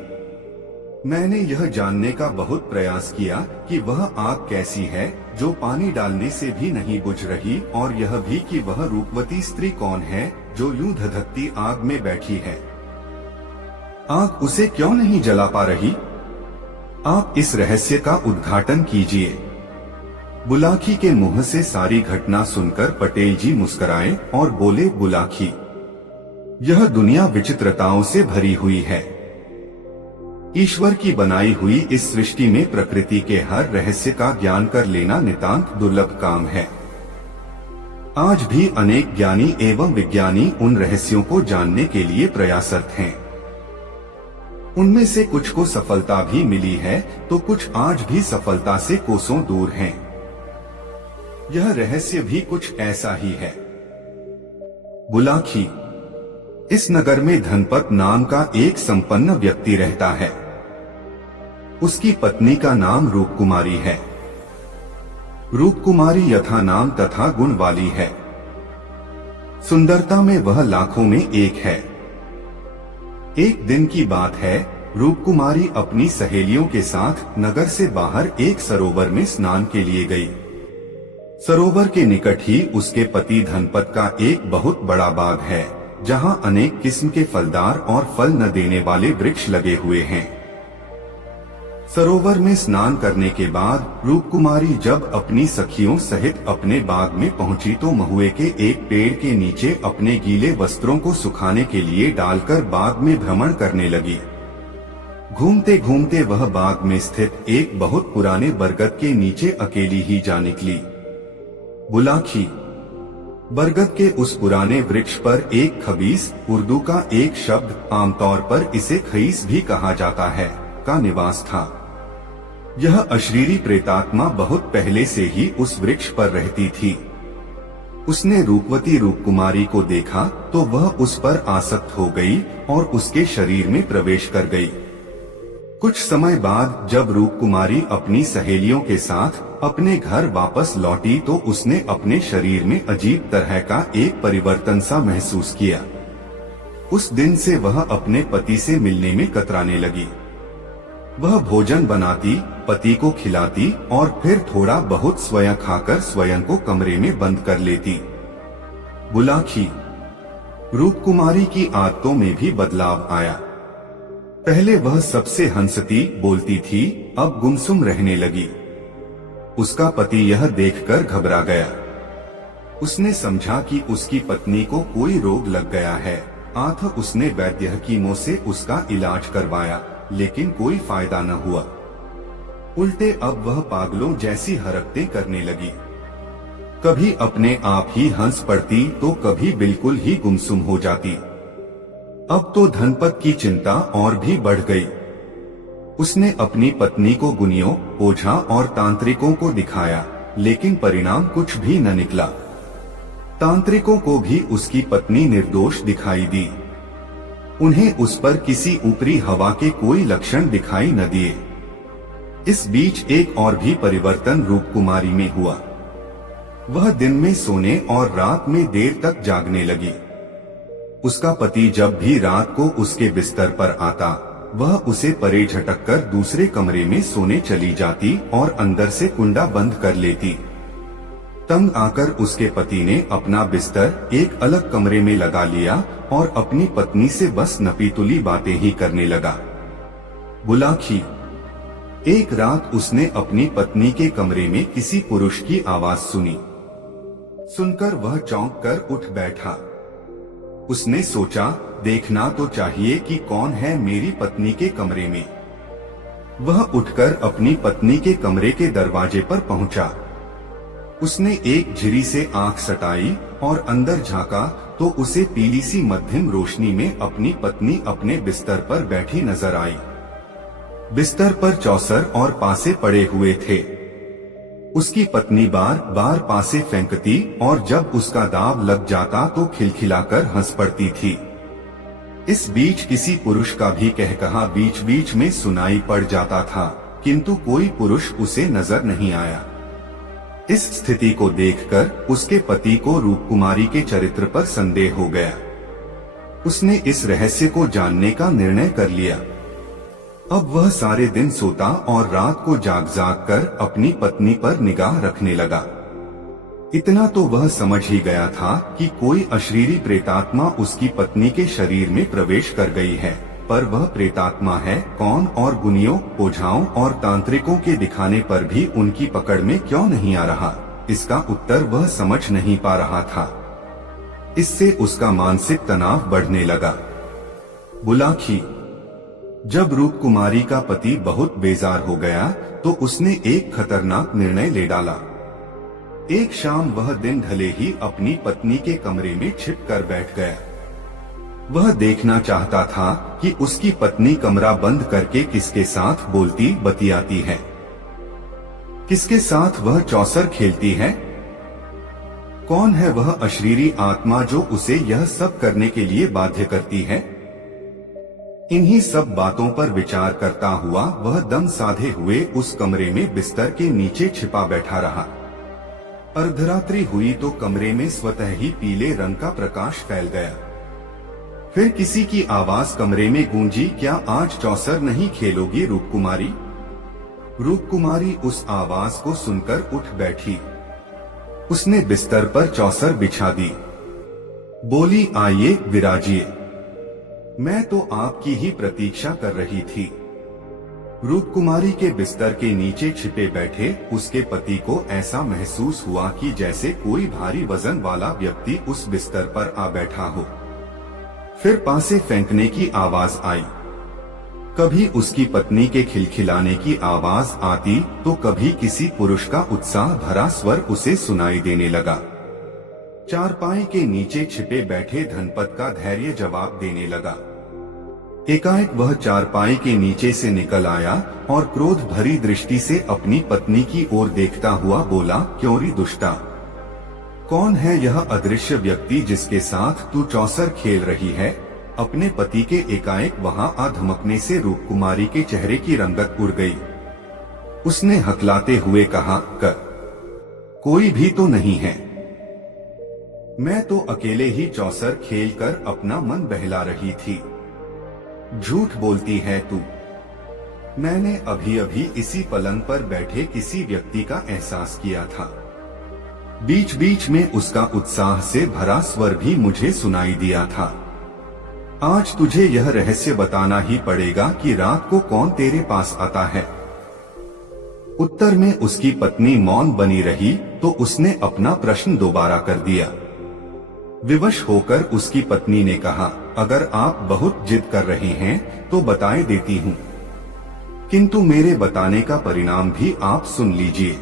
मैंने यह जानने का बहुत प्रयास किया कि वह आग कैसी है जो पानी डालने से भी नहीं बुझ रही, और यह भी कि वह रूपवती स्त्री कौन है जो यूं धधकती आग में बैठी है। आग उसे क्यों नहीं जला पा रही? आप इस रहस्य का उद्घाटन कीजिए। बुलाकी के मुंह से सारी घटना सुनकर पटेल जी मुस्कुराए और बोले, बुलाकी, यह दुनिया विचित्रताओं से भरी हुई है। ईश्वर की बनाई हुई इस सृष्टि में प्रकृति के हर रहस्य का ज्ञान कर लेना नितांत दुर्लभ काम है। आज भी अनेक ज्ञानी एवं विज्ञानी उन रहस्यों को जानने के लिए प्रयासरत हैं। उनमें से कुछ को सफलता भी मिली है तो कुछ आज भी सफलता से कोसों दूर हैं। यह रहस्य भी कुछ ऐसा ही है। बुलाखी। इस नगर में धनपत नाम का एक संपन्न व्यक्ति रहता है। उसकी पत्नी का नाम रूपकुमारी है। रूपकुमारी यथा नाम तथा गुण वाली है। सुंदरता में वह लाखों में एक है। एक दिन की बात है, रूपकुमारी अपनी सहेलियों के साथ नगर से बाहर एक सरोवर में स्नान के लिए गई। सरोवर के निकट ही उसके पति धनपत का एक बहुत बड़ा बाग है, जहां अनेक किस्म के फलदार और फल न देने वाले वृक्ष लगे हुए हैं। सरोवर में स्नान करने के बाद रूपकुमारी जब अपनी सखियों सहित अपने बाग में पहुंची तो महुए के एक पेड़ के नीचे अपने गीले वस्त्रों को सुखाने के लिए डालकर बाग में भ्रमण करने लगी। घूमते घूमते वह बाग में स्थित एक बहुत पुराने बरगद के नीचे अकेली ही जा निकली। बुलाखी। बरगद के उस पुराने वृक्ष पर एक खबीस, उर्दू का एक शब्द, आमतौर पर इसे खईस भी कहा जाता है, का निवास था। यह अशरीरी प्रेतात्मा बहुत पहले से ही उस वृक्ष पर रहती थी। उसने रूपवती रूपकुमारी को देखा तो वह उस पर आसक्त हो गई और उसके शरीर में प्रवेश कर गई। कुछ समय बाद जब रूपकुमारी अपनी सहेलियों के साथ अपने घर वापस लौटी तो उसने अपने शरीर में अजीब तरह का एक परिवर्तन सा महसूस किया। उस दिन से वह अपने पति से मिलने में कतराने लगी। वह भोजन बनाती, पति को खिलाती और फिर थोड़ा बहुत स्वयं खाकर स्वयं को कमरे में बंद कर लेती। बुलाखी। रूपकुमारी की आदतों में भी बदलाव आया। पहले वह सबसे हंसती बोलती थी, अब गुमसुम रहने लगी। उसका पति यह देखकर घबरा गया। उसने समझा कि उसकी पत्नी को कोई रोग लग गया है। अतः उसने वैद्य हकीमों से उसका इलाज करवाया, लेकिन कोई फायदा न हुआ। उल्टे अब वह पागलों जैसी हरकतें करने लगी। कभी अपने आप ही हंस पड़ती तो कभी बिल्कुल ही गुमसुम हो जाती। अब तो धनपत की चिंता और भी बढ़ गई। उसने अपनी पत्नी को गुनियों, ओझा और तांत्रिकों को दिखाया, लेकिन परिणाम कुछ भी न निकला। तांत्रिकों को भी उसकी पत्नी निर्दोष दिखाई दी। उन्हें उस पर किसी ऊपरी हवा के कोई लक्षण दिखाई न दिए। इस बीच एक और भी परिवर्तन रूपकुमारी में हुआ। वह दिन में सोने और रात में देर तक जागने लगी। उसका पति जब भी रात को उसके बिस्तर पर आता, वह उसे परे झटककर दूसरे कमरे में सोने चली जाती और अंदर से कुंडा बंद कर लेती। तंग आकर उसके पति ने अपना बिस्तर एक अलग कमरे में लगा लिया और अपनी पत्नी से बस नपीतुली बातें ही करने लगा। बुलाखी। एक रात उसने अपनी पत्नी के कमरे में किसी पुरुष की आवाज सुनी। सुनकर वह चौंक कर उठ बैठा। उसने सोचा, देखना तो चाहिए कि कौन है मेरी पत्नी के कमरे में। वह उठकर अपनी पत्नी के कमरे के दरवाजे पर पहुंचा। उसने एक झिरी से आंख सटाई और अंदर झांका तो उसे पीली सी मध्यम रोशनी में अपनी पत्नी अपने बिस्तर पर बैठी नजर आई। बिस्तर पर चौसर और पासे पड़े हुए थे। उसकी पत्नी बार बार पासे फेंकती और जब उसका दाव लग जाता तो खिलखिलाकर हंस पड़ती थी। इस बीच किसी पुरुष का भी कहकहा बीच बीच में सुनाई पड़ जाता था, किंतु कोई पुरुष उसे नजर नहीं आया। इस स्थिति को देखकर उसके पति को रूपकुमारी के चरित्र पर संदेह हो गया। उसने इस रहस्य को जानने का निर्णय कर लिया। अब वह सारे दिन सोता और रात को जाग जाग कर अपनी पत्नी पर निगाह रखने लगा। इतना तो वह समझ ही गया था कि कोई अशरीरी प्रेतात्मा उसकी पत्नी के शरीर में प्रवेश कर गई है, पर वह प्रेतात्मा है कौन और गुनियों, ओझाओं और तांत्रिकों के दिखाने पर भी उनकी पकड़ में क्यों नहीं आ रहा, इसका उत्तर वह समझ नहीं पा रहा था। इससे उसका मानसिक तनाव बढ़ने लगा। बुलाखी। जब रूपकुमारी का पति बहुत बेजार हो गया तो उसने एक खतरनाक निर्णय ले डाला। एक शाम वह दिन ढले ही अपनी पत्नी के कमरे में छिप कर बैठ गया। वह देखना चाहता था कि उसकी पत्नी कमरा बंद करके किसके साथ बोलती बतियाती है, किसके साथ वह चौसर खेलती है। कौन है वह अशरीरी आत्मा जो उसे यह सब करने के लिए बाध्य करती है। इन्हीं सब बातों पर विचार करता हुआ वह दम साधे हुए उस कमरे में बिस्तर के नीचे छिपा बैठा रहा। अर्धरात्रि हुई तो कमरे में स्वतः ही पीले रंग का प्रकाश फैल गया। फिर किसी की आवाज कमरे में गूंजी, क्या आज चौसर नहीं खेलोगी रूपकुमारी। रूपकुमारी उस आवाज को सुनकर उठ बैठी। उसने बिस्तर पर चौसर बिछा दी। बोली, आइए विराजिए, मैं तो आपकी ही प्रतीक्षा कर रही थी। रूपकुमारी के बिस्तर के नीचे छिपे बैठे उसके पति को ऐसा महसूस हुआ कि जैसे कोई भारी वजन वाला व्यक्ति उस बिस्तर पर आ बैठा हो। फिर पासे फेंकने की आवाज आई। कभी उसकी पत्नी के खिलखिलाने की आवाज आती तो कभी किसी पुरुष का उत्साह भरा स्वर उसे सुनाई देने लगा। चारपाई के नीचे छिपे बैठे धनपत का धैर्य जवाब देने लगा। एकाएक वह चारपाई के नीचे से निकल आया और क्रोध भरी दृष्टि से अपनी पत्नी की ओर देखता हुआ बोला, क्यों री दुष्टा, कौन है यह अदृश्य व्यक्ति जिसके साथ तू चौसर खेल रही है। अपने पति के एकाएक वहां आ धमकने से रूपकुमारी के चेहरे की रंगत उड़ गई। उसने हकलाते हुए कहा, कोई भी तो नहीं है, मैं तो अकेले ही चौसर खेलकर अपना मन बहला रही थी। झूठ बोलती है तू। मैंने अभी अभी इसी पलंग पर बैठे किसी व्यक्ति का एहसास किया था। बीच बीच में उसका उत्साह से भरा स्वर भी मुझे सुनाई दिया था। आज तुझे यह रहस्य बताना ही पड़ेगा कि रात को कौन तेरे पास आता है। उत्तर में उसकी पत्नी मौन बनी रही तो उसने अपना प्रश्न दोबारा कर दिया। विवश होकर उसकी पत्नी ने कहा, अगर आप बहुत जिद कर रहे हैं तो बताए देती हूँ, किंतु मेरे बताने का परिणाम भी आप सुन लीजिए।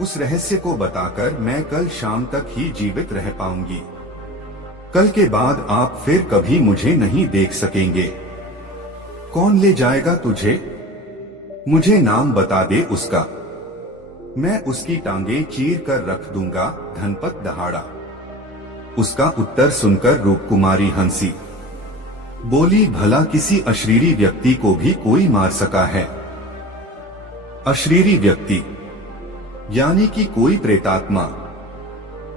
उस रहस्य को बताकर मैं कल शाम तक ही जीवित रह पाऊंगी। कल के बाद आप फिर कभी मुझे नहीं देख सकेंगे। कौन ले जाएगा तुझे? मुझे नाम बता दे उसका, मैं उसकी टांगे चीर कर रख दूंगा। धनपत दहाड़ा। उसका उत्तर सुनकर रूपकुमारी हंसी। बोली, भला किसी अशरीरी व्यक्ति को भी कोई मार सका है? अशरीरी व्यक्ति यानी कि कोई प्रेतात्मा?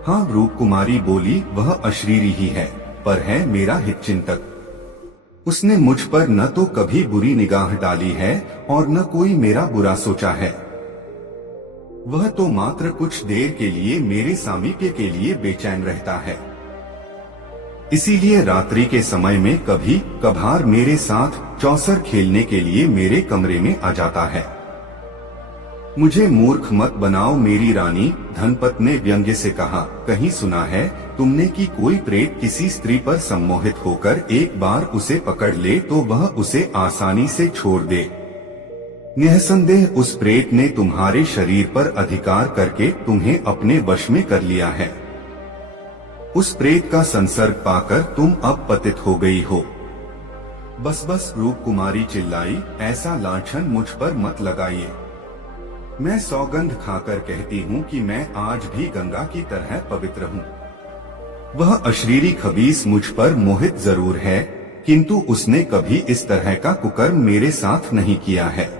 हाँ, रूपकुमारी बोली, वह अशरीरी ही है, पर है मेरा हितचिंतक। उसने मुझ पर न तो कभी बुरी निगाह डाली है और न कोई मेरा बुरा सोचा है। वह तो मात्र कुछ देर के लिए मेरे सामीप्य के लिए बेचैन रहता है। इसीलिए रात्रि के समय में कभी कभार मेरे साथ चौसर खेलने के लिए मेरे कमरे में आ जाता है। मुझे मूर्ख मत बनाओ मेरी रानी, धनपत ने व्यंग्य से कहा। कहीं सुना है तुमने कि कोई प्रेत किसी स्त्री पर सम्मोहित होकर एक बार उसे पकड़ ले तो वह उसे आसानी से छोड़ दे। निःसंदेह उस प्रेत ने तुम्हारे शरीर पर अधिकार करके तुम्हें अपने वश में कर लिया है। उस प्रेत का संसर्ग पाकर तुम अब पतित हो गई हो। बस बस, रूपकुमारी चिल्लाई, ऐसा लांछन मुझ पर मत लगाइए। मैं सौगंध खाकर कहती हूँ कि मैं आज भी गंगा की तरह पवित्र हूँ। वह अशरीरी खबीस मुझ पर मोहित जरूर है, किंतु उसने कभी इस तरह का कुकर्म मेरे साथ नहीं किया है।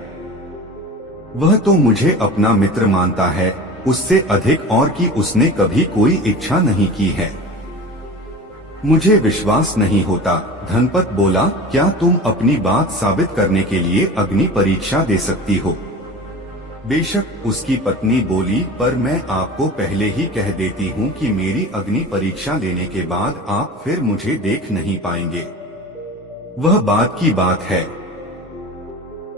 वह तो मुझे अपना मित्र मानता है, उससे अधिक और कि उसने कभी कोई इच्छा नहीं की है। मुझे विश्वास नहीं होता। धनपत बोला, क्या तुम अपनी बात साबित करने के लिए अग्नि परीक्षा दे सकती हो? बेशक, उसकी पत्नी बोली, पर मैं आपको पहले ही कह देती हूँ कि मेरी अग्नि परीक्षा लेने के बाद आप फिर मुझे देख नहीं पाएंगे। वह बात की बात है।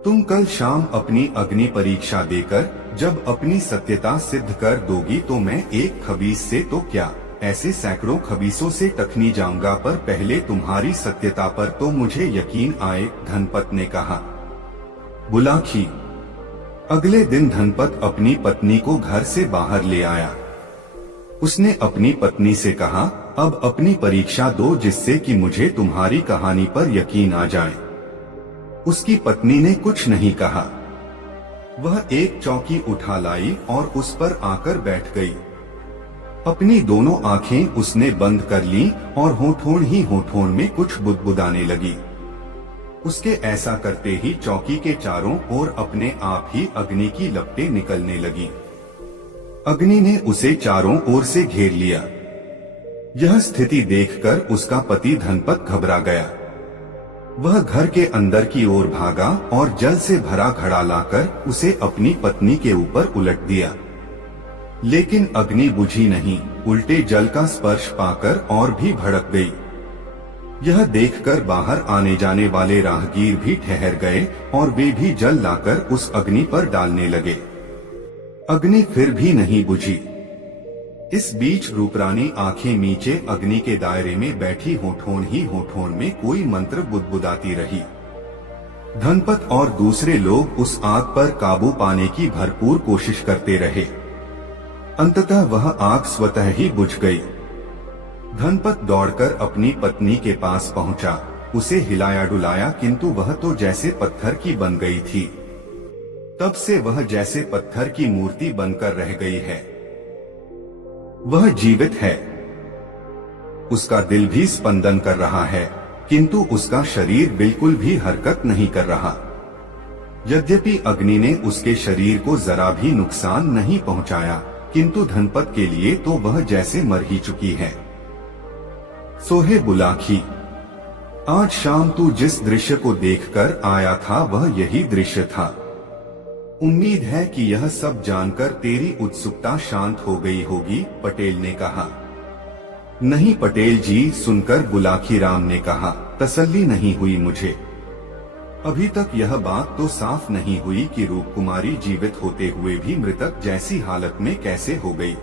तुम कल शाम अपनी अग्नि परीक्षा देकर जब अपनी सत्यता सिद्ध कर दोगी तो मैं एक खबीस से तो क्या, ऐसे सैकड़ों खबीसों से टकनी जाऊंगा, पर पहले तुम्हारी सत्यता पर तो मुझे यकीन आए। धनपत ने कहा। बुलाखी, अगले दिन धनपत अपनी पत्नी को घर से बाहर ले आया। उसने अपनी पत्नी से कहा, अब अपनी परीक्षा दो जिससे कि मुझे तुम्हारी कहानी पर यकीन आ जाए। उसकी पत्नी ने कुछ नहीं कहा। वह एक चौकी उठा लाई और उस पर आकर बैठ गई। अपनी दोनों आंखें उसने बंद कर लीं और होठों में कुछ बुदबुदाने लगी। उसके ऐसा करते ही चौकी के चारों ओर अपने आप ही अग्नि की लपटें निकलने लगी। अग्नि ने उसे चारों ओर से घेर लिया। यह स्थिति देखकर उसका पति धनपत घबरा गया। वह घर के अंदर की ओर भागा और जल से भरा घड़ा लाकर उसे अपनी पत्नी के ऊपर उलट दिया। लेकिन अग्नि बुझी नहीं, उल्टे जल का स्पर्श पाकर और भी भड़क गई। यह देखकर बाहर आने जाने वाले राहगीर भी ठहर गए और वे भी जल लाकर उस अग्नि पर डालने लगे। अग्नि फिर भी नहीं बुझी। इस बीच रूपरानी आंखें नीचे अग्नि के दायरे में बैठी होठों में कोई मंत्र बुदबुदाती रही। धनपत और दूसरे लोग उस आग पर काबू पाने की भरपूर कोशिश करते रहे। अंततः वह आग स्वतः ही बुझ गई। धनपत दौड़कर अपनी पत्नी के पास पहुंचा, उसे हिलाया डुलाया, किंतु वह तो जैसे पत्थर की बन गई थी। तब से वह जैसे पत्थर की मूर्ति बनकर रह गई है। वह जीवित है। उसका दिल भी स्पंदन कर रहा है, किंतु उसका शरीर बिल्कुल भी हरकत नहीं कर रहा। यद्यपि अग्नि ने उसके शरीर को जरा भी नुकसान नहीं पहुंचाया, किंतु धनपत के लिए तो वह जैसे मर ही चुकी है। सोहे बुलाखी, आज शाम तू जिस दृश्य को देखकर आया था वह यही दृश्य था। उम्मीद है कि यह सब जानकर तेरी उत्सुकता शांत हो गई होगी, पटेल ने कहा। नहीं पटेल जी, सुनकर बुलाखी राम ने कहा, तसल्ली नहीं हुई मुझे। अभी तक यह बात तो साफ नहीं हुई कि रूपकुमारी जीवित होते हुए भी मृतक जैसी हालत में कैसे हो गई।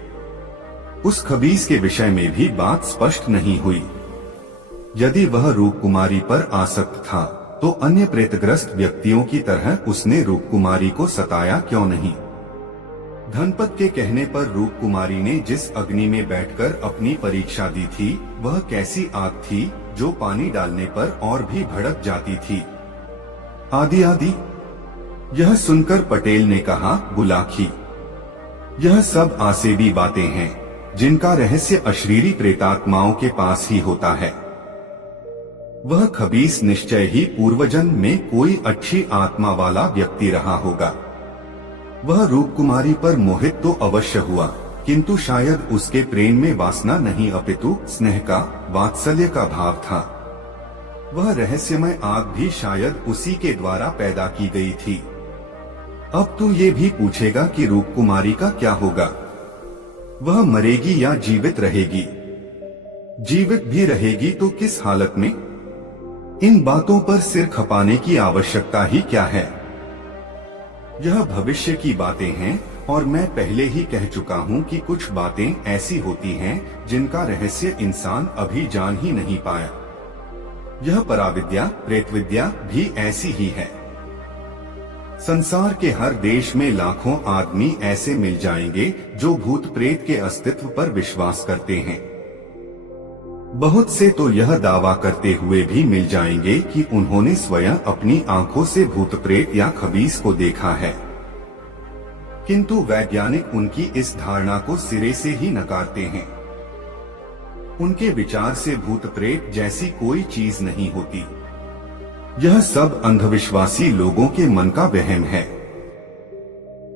उस खबीस के विषय में भी बात स्पष्ट नहीं हुई। यदि वह रूपकुमारी पर आसक्त था तो अन्य प्रेतग्रस्त व्यक्तियों की तरह उसने रूपकुमारी को सताया क्यों नहीं। धनपत के कहने पर रूपकुमारी ने जिस अग्नि में बैठकर अपनी परीक्षा दी थी वह कैसी आग थी जो पानी डालने पर और भी भड़क जाती थी। आदि यह सुनकर पटेल ने कहा, बुलाखी, यह सब आसेबी बातें हैं जिनका रहस्य अशरीरी प्रेतात्माओं के पास ही होता है। वह खबीस निश्चय ही पूर्वजन्म में कोई अच्छी आत्मा वाला व्यक्ति रहा होगा। वह रूपकुमारी पर मोहित तो अवश्य हुआ, किंतु शायद उसके प्रेम में वासना नहीं अपितु स्नेह का, वात्सल्य का भाव था। वह रहस्यमय आग भी शायद उसी के द्वारा पैदा की गई थी। अब तू ये भी पूछेगा कि रूपकुमारी का क्या होगा? वह मरेगी या जीवित रहेगी? जीवित भी रहेगी तो किस हालत में? इन बातों पर सिर खपाने की आवश्यकता ही क्या है? यह भविष्य की बातें हैं और मैं पहले ही कह चुका हूँ कि कुछ बातें ऐसी होती हैं जिनका रहस्य इंसान अभी जान ही नहीं पाया। यह पराविद्या, प्रेतविद्या भी ऐसी ही है। संसार के हर देश में लाखों आदमी ऐसे मिल जाएंगे जो भूत प्रेत के अस्तित्व पर विश्वास करते हैं। बहुत से तो यह दावा करते हुए भी मिल जाएंगे कि उन्होंने स्वयं अपनी आंखों से भूत प्रेत या खबीस को देखा है, किंतु वैज्ञानिक उनकी इस धारणा को सिरे से ही नकारते हैं। उनके विचार से भूत प्रेत जैसी कोई चीज नहीं होती। यह सब अंधविश्वासी लोगों के मन का वहम है।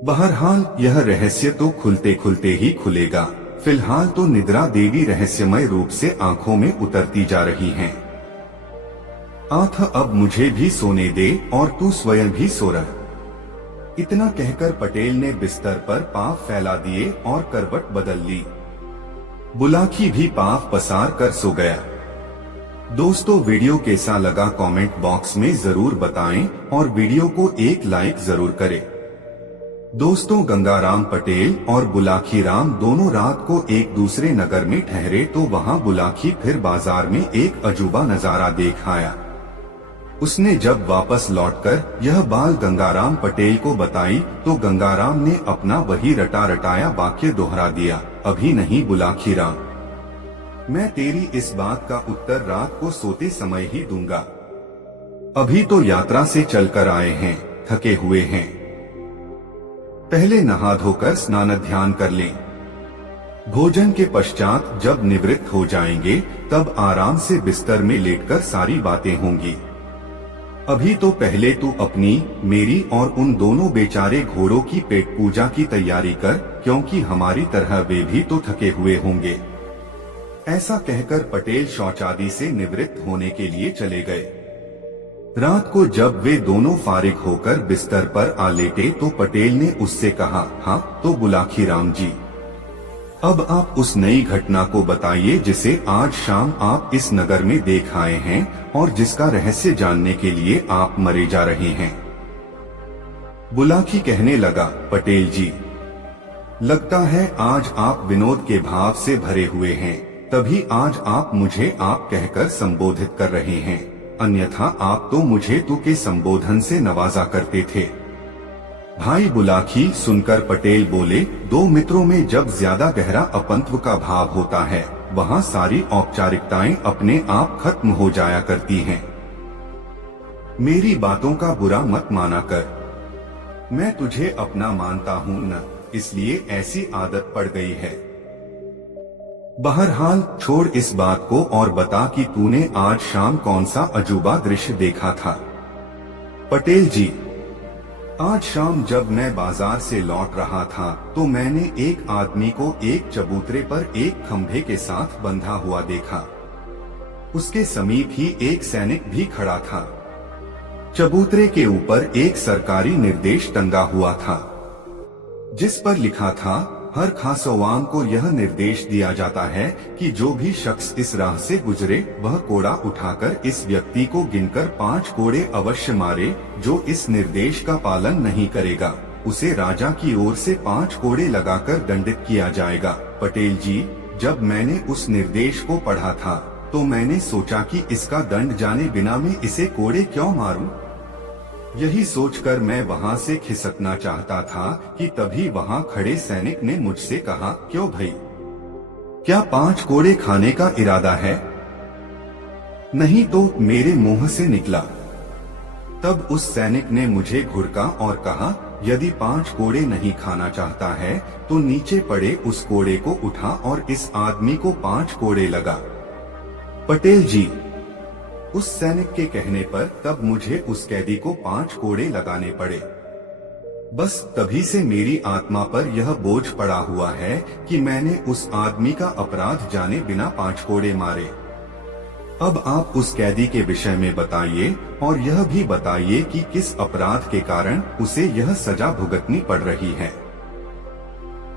बहरहाल यह रहस्य तो खुलते खुलते ही खुलेगा। फिलहाल तो निद्रा देवी रहस्यमय रूप से आंखों में उतरती जा रही हैं। आठ अब मुझे भी सोने दे और तू स्वयं भी सो रह। इतना कहकर पटेल ने बिस्तर पर पांव फैला दिए और करवट बदल ली। बुलाखी भी पांव पसार कर सो गया। दोस्तों, वीडियो कैसा लगा कमेंट बॉक्स में जरूर बताएं और वीडियो को एक लाइक जरूर करें। दोस्तों, गंगाराम पटेल और बुलाखी राम दोनों रात को एक दूसरे नगर में ठहरे तो वहां बुलाखी फिर बाजार में एक अजूबा नजारा देख आया। उसने जब वापस लौटकर यह बात गंगाराम पटेल को बताई तो गंगाराम ने अपना वही रटा रटाया वाक्य दोहरा दिया, अभी नहीं बुलाखीराम, मैं तेरी इस बात का उत्तर रात को सोते समय ही दूंगा। अभी तो यात्रा से चलकर आए हैं, थके हुए हैं। पहले नहा धोकर स्नान ध्यान कर लें। भोजन के पश्चात जब निवृत्त हो जाएंगे तब आराम से बिस्तर में लेटकर सारी बातें होंगी। अभी तो पहले तू अपनी, मेरी और उन दोनों बेचारे घोड़ों की पेट पूजा की तैयारी कर, क्योंकि हमारी तरह वे भी तो थके हुए होंगे। ऐसा कहकर पटेल शौचादि से निवृत्त होने के लिए चले गए। रात को जब वे दोनों फारिग होकर बिस्तर पर आ लेटे तो पटेल ने उससे कहा, हाँ तो बुलाखीराम जी, अब आप उस नई घटना को बताइए जिसे आज शाम आप इस नगर में देख आए हैं और जिसका रहस्य जानने के लिए आप मरे जा रहे हैं। बुलाखी कहने लगा, पटेल जी, लगता है आज आप विनोद के भाव से भरे हुए हैं, तभी आज आप मुझे आप कहकर संबोधित कर रहे हैं, अन्यथा आप तो मुझे तू के संबोधन से नवाजा करते थे। भाई बुलाखी सुनकर पटेल बोले, दो मित्रों में जब ज्यादा गहरा अपंत्व का भाव होता है वहाँ सारी औपचारिकताएं अपने आप खत्म हो जाया करती हैं। मेरी बातों का बुरा मत माना कर, मैं तुझे अपना मानता हूँ न, इसलिए ऐसी आदत पड़ गई है। बहरहाल छोड़ इस बात को और बता कि तूने आज शाम कौन सा अजूबा दृश्य देखा था। पटेल जी, आज शाम जब मैं बाजार से लौट रहा था तो मैंने एक आदमी को एक चबूतरे पर एक खंभे के साथ बंधा हुआ देखा। उसके समीप ही एक सैनिक भी खड़ा था। चबूतरे के ऊपर एक सरकारी निर्देश टंगा हुआ था जिस पर लिखा था, हर खासोवान को यह निर्देश दिया जाता है कि जो भी शख्स इस राह से गुजरे वह कोड़ा उठाकर इस व्यक्ति को गिनकर 5 कोड़े अवश्य मारे। जो इस निर्देश का पालन नहीं करेगा उसे राजा की ओर से 5 कोड़े लगाकर दंडित किया जाएगा। पटेल जी, जब मैंने उस निर्देश को पढ़ा था तो मैंने सोचा कि इसका दंड जाने बिना मैं इसे कोड़े क्यों मारूं? यही सोचकर मैं वहां से खिसकना चाहता था कि तभी वहां खड़े सैनिक ने मुझसे कहा, क्यों भाई, क्या 5 कोड़े खाने का इरादा है? नहीं तो मेरे मुंह से निकला। तब उस सैनिक ने मुझे घुड़का और कहा, यदि 5 कोड़े नहीं खाना चाहता है तो नीचे पड़े उस कोड़े को उठा और इस आदमी को 5 कोड़े लगा। पटेल जी, उस सैनिक के कहने पर तब मुझे उस कैदी को 5 कोड़े लगाने पड़े। बस तभी से मेरी आत्मा पर यह बोझ पड़ा हुआ है कि मैंने उस आदमी का अपराध जाने बिना 5 कोड़े मारे। अब आप उस कैदी के विषय में बताइए और यह भी बताइए कि किस अपराध के कारण उसे यह सजा भुगतनी पड़ रही है।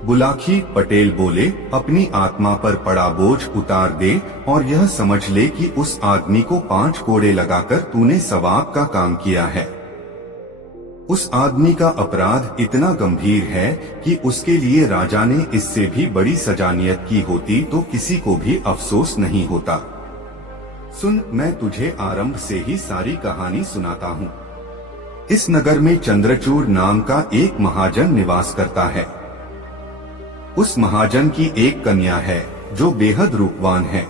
बुलाखी पटेल बोले, अपनी आत्मा पर पड़ा बोझ उतार दे और यह समझ ले कि उस आदमी को 5 कोड़े लगाकर तूने सवाब का काम किया है। उस आदमी का अपराध इतना गंभीर है कि उसके लिए राजा ने इससे भी बड़ी सजा नियत की होती तो किसी को भी अफसोस नहीं होता। सुन, मैं तुझे आरंभ से ही सारी कहानी सुनाता हूँ। इस नगर में चंद्रचूड़ नाम का एक महाजन निवास करता है। उस महाजन की एक कन्या है जो बेहद रूपवान है।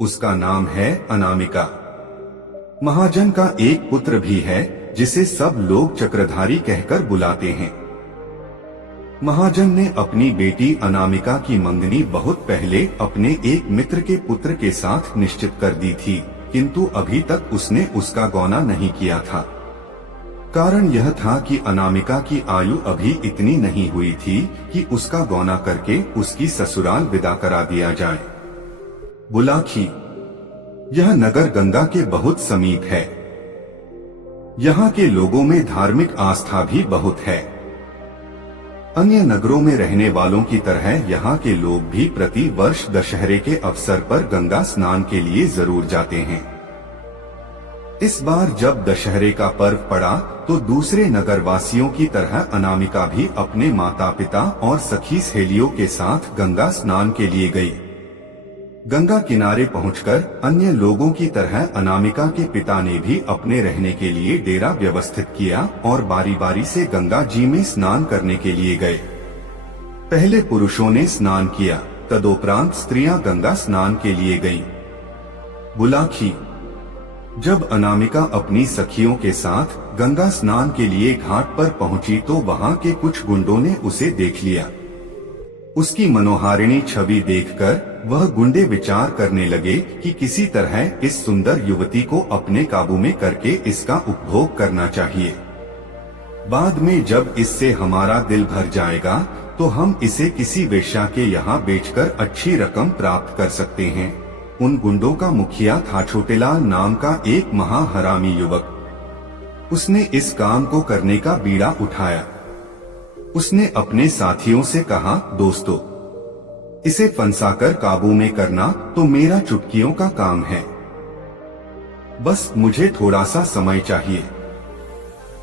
उसका नाम है अनामिका। महाजन का एक पुत्र भी है जिसे सब लोग चक्रधारी कहकर बुलाते हैं। महाजन ने अपनी बेटी अनामिका की मंगनी बहुत पहले अपने एक मित्र के पुत्र के साथ निश्चित कर दी थी, किंतु अभी तक उसने उसका गौना नहीं किया था। कारण यह था कि अनामिका की आयु अभी इतनी नहीं हुई थी कि उसका गौना करके उसकी ससुराल विदा करा दिया जाए। बुलाखी, यह नगर गंगा के बहुत समीप है। यहाँ के लोगों में धार्मिक आस्था भी बहुत है। अन्य नगरों में रहने वालों की तरह यहाँ के लोग भी प्रति वर्ष दशहरे के अवसर पर गंगा स्नान के लिए जरूर जाते हैं। इस बार जब दशहरे का पर्व पड़ा तो दूसरे नगरवासियों की तरह अनामिका भी अपने माता पिता और सखी सहेलियों के साथ गंगा स्नान के लिए गई। गंगा किनारे पहुंचकर अन्य लोगों की तरह अनामिका के पिता ने भी अपने रहने के लिए डेरा व्यवस्थित किया और बारी बारी से गंगा जी में स्नान करने के लिए गए। पहले पुरुषों ने स्नान किया, तदोपरांत स्त्रियां गंगा स्नान के लिए गईं। बुलाखी। जब अनामिका अपनी सखियों के साथ गंगा स्नान के लिए घाट पर पहुंची तो वहां के कुछ गुंडों ने उसे देख लिया। उसकी मनोहारिणी छवि देखकर वह गुंडे विचार करने लगे कि किसी तरह इस सुंदर युवती को अपने काबू में करके इसका उपभोग करना चाहिए। बाद में जब इससे हमारा दिल भर जाएगा तो हम इसे किसी वेश्या के यहाँ बेचकर अच्छी रकम प्राप्त कर सकते हैं। उन गुंडों का मुखिया था छोटेलाल नाम का एक महाहरामी युवक। उसने इस काम को करने का बीड़ा उठाया। उसने अपने साथियों से कहा, दोस्तों, इसे फंसाकर काबू में करना तो मेरा चुटकियों का काम है। बस मुझे थोड़ा सा समय चाहिए।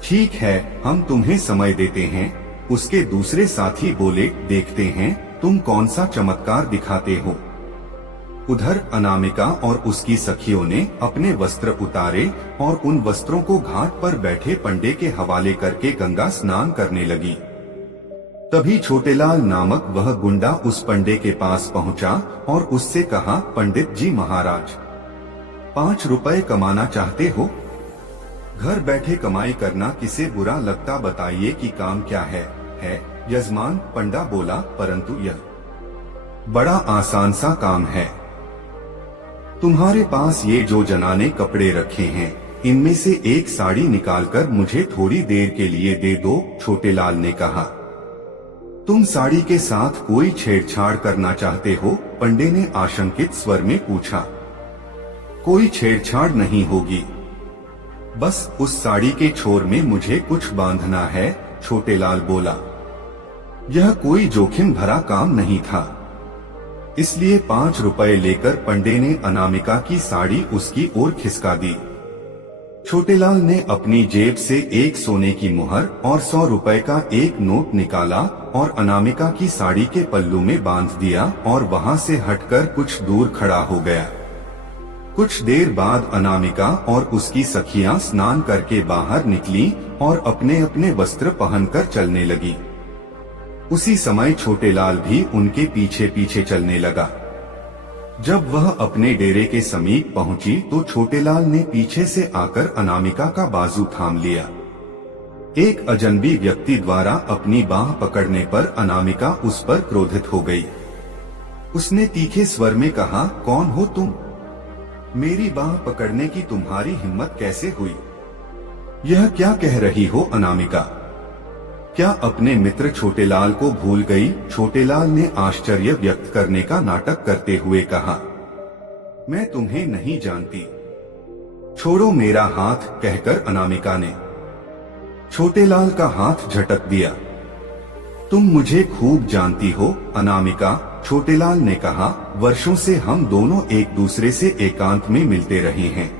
ठीक है, हम तुम्हें समय देते हैं। उसके दूसरे साथी बोले, देखते हैं तुम कौन सा चमत्कार दिखाते हो। उधर अनामिका और उसकी सखियों ने अपने वस्त्र उतारे और उन वस्त्रों को घाट पर बैठे पंडे के हवाले करके गंगा स्नान करने लगी। तभी छोटेलाल नामक वह गुंडा उस पंडे के पास पहुंचा और उससे कहा, पंडित जी महाराज, 5 रुपए कमाना चाहते हो? घर बैठे कमाई करना किसे बुरा लगता, बताइए कि काम क्या है यजमान, पंडा बोला, परंतु यह बड़ा आसान सा काम है। तुम्हारे पास ये जो जनाने कपड़े रखे हैं, इनमें से एक साड़ी निकालकर मुझे थोड़ी देर के लिए दे दो। छोटेलाल ने कहा, तुम साड़ी के साथ कोई छेड़छाड़ करना चाहते हो? पंडे ने आशंकित स्वर में पूछा। कोई छेड़छाड़ नहीं होगी, बस उस साड़ी के छोर में मुझे कुछ बांधना है, छोटेलाल बोला। यह कोई जोखिम भरा काम नहीं था, इसलिए 5 रुपए लेकर पंडे ने अनामिका की साड़ी उसकी ओर खिसका दी। छोटेलाल ने अपनी जेब से एक सोने की मुहर और 100 रुपए का एक नोट निकाला और अनामिका की साड़ी के पल्लू में बांध दिया और वहां से हटकर कुछ दूर खड़ा हो गया। कुछ देर बाद अनामिका और उसकी सखियां स्नान करके बाहर निकली और अपने अपने वस्त्र पहनकर चलने लगी। उसी समय छोटेलाल भी उनके पीछे पीछे चलने लगा। जब वह अपने डेरे के समीप पहुंची तो छोटेलाल ने पीछे से आकर अनामिका का बाजू थाम लिया। एक अजनबी व्यक्ति द्वारा अपनी बाह पकड़ने पर अनामिका उस पर क्रोधित हो गई। उसने तीखे स्वर में कहा, कौन हो तुम? मेरी बाह पकड़ने की तुम्हारी हिम्मत कैसे हुई? यह क्या कह रही हो अनामिका? क्या अपने मित्र छोटेलाल को भूल गई? छोटेलाल ने आश्चर्य व्यक्त करने का नाटक करते हुए कहा, मैं तुम्हें नहीं जानती, छोड़ो मेरा हाथ, कहकर अनामिका ने छोटेलाल का हाथ झटक दिया। तुम मुझे खूब जानती हो अनामिका, छोटेलाल ने कहा, वर्षों से हम दोनों एक दूसरे से एकांत में मिलते रहे हैं।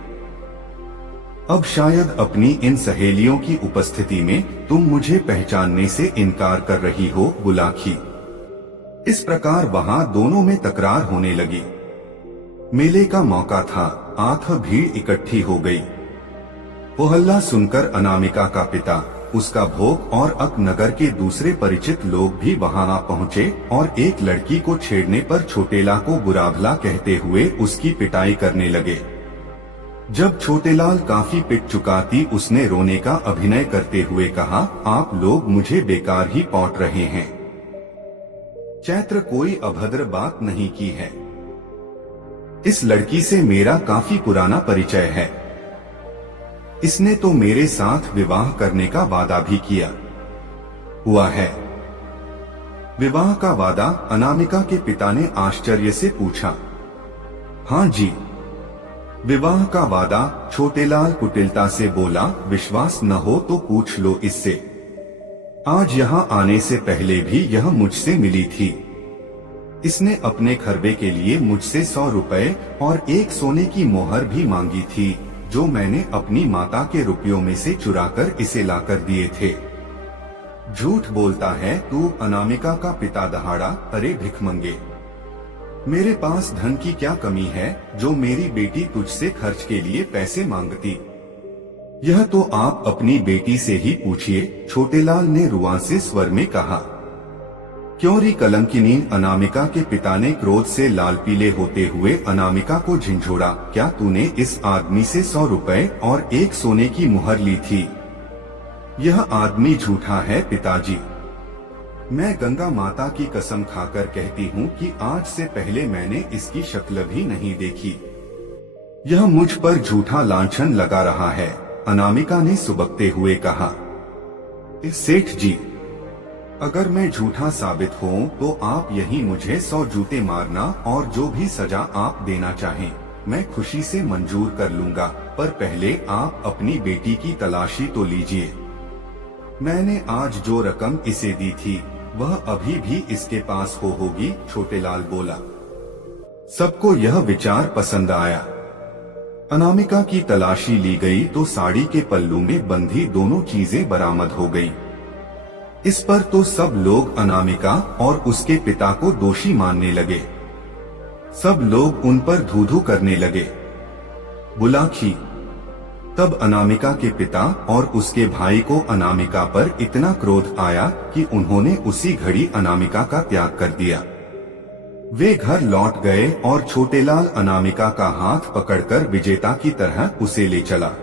अब शायद अपनी इन सहेलियों की उपस्थिति में तुम मुझे पहचानने से इनकार कर रही हो। बुलाखी। इस प्रकार वहां दोनों में तकरार होने लगी। मेले का मौका था, आंख भीड़ इकट्ठी हो गई। वो हल्ला सुनकर अनामिका का पिता, उसका भोग और अक नगर के दूसरे परिचित लोग भी वहां आ पहुंचे और एक लड़की को छेड़ने पर छोटेला को बुरा भला कहते हुए उसकी पिटाई करने लगे। जब छोटेलाल काफी पिट चुका थी, उसने रोने का अभिनय करते हुए कहा, आप लोग मुझे बेकार ही पौट रहे हैं। चैत्र कोई अभद्र बात नहीं की है। इस लड़की से मेरा काफी पुराना परिचय है। इसने तो मेरे साथ विवाह करने का वादा भी किया हुआ है। विवाह का वादा? अनामिका के पिता ने आश्चर्य से पूछा। हाँ जी, विवाह का वादा, छोटेलाल कुटिलता से बोला। विश्वास न हो तो पूछ लो इससे। आज यहाँ आने से पहले भी यह मुझसे मिली थी। इसने अपने खरबे के लिए मुझसे 100 रुपए और एक सोने की मोहर भी मांगी थी, जो मैंने अपनी माता के रुपयों में से चुराकर इसे लाकर दिए थे। झूठ बोलता है तू, अनामिका का पिता दहाड़ा। अरे भिखमंगे, मेरे पास धन की क्या कमी है जो मेरी बेटी तुझसे खर्च के लिए पैसे मांगती। यह तो आप अपनी बेटी से ही पूछिए, छोटेलाल ने रुआंसे स्वर में कहा। क्यों री कलंकिनी, अनामिका के पिता ने क्रोध से लाल पीले होते हुए अनामिका को झिंझोड़ा। क्या तूने इस आदमी से 100 रुपए और 1 सोने की मुहर ली थी? यह आदमी झूठा है पिताजी। मैं गंगा माता की कसम खाकर कहती हूँ कि आज से पहले मैंने इसकी शक्ल भी नहीं देखी। यह मुझ पर झूठा लांछन लगा रहा है, अनामिका ने सुबकते हुए कहा। सेठ जी, अगर मैं झूठा साबित हूँ तो आप यही मुझे 100 जूते मारना और जो भी सजा आप देना चाहें मैं खुशी से मंजूर कर लूंगा, पर पहले आप अपनी बेटी की तलाशी तो लीजिए। मैंने आज जो रकम इसे दी थी वह अभी भी इसके पास होगी, छोटेलाल बोला। सबको यह विचार पसंद आया। अनामिका की तलाशी ली गई तो साड़ी के पल्लू में बंधी दोनों चीजें बरामद हो गईं। इस पर तो सब लोग अनामिका और उसके पिता को दोषी मानने लगे। सब लोग उन पर धू-धू करने लगे। बुलाखी। तब अनामिका के पिता और उसके भाई को अनामिका पर इतना क्रोध आया कि उन्होंने उसी घड़ी अनामिका का त्याग कर दिया। वे घर लौट गए और छोटेलाल अनामिका का हाथ पकड़कर विजेता की तरह उसे ले चला।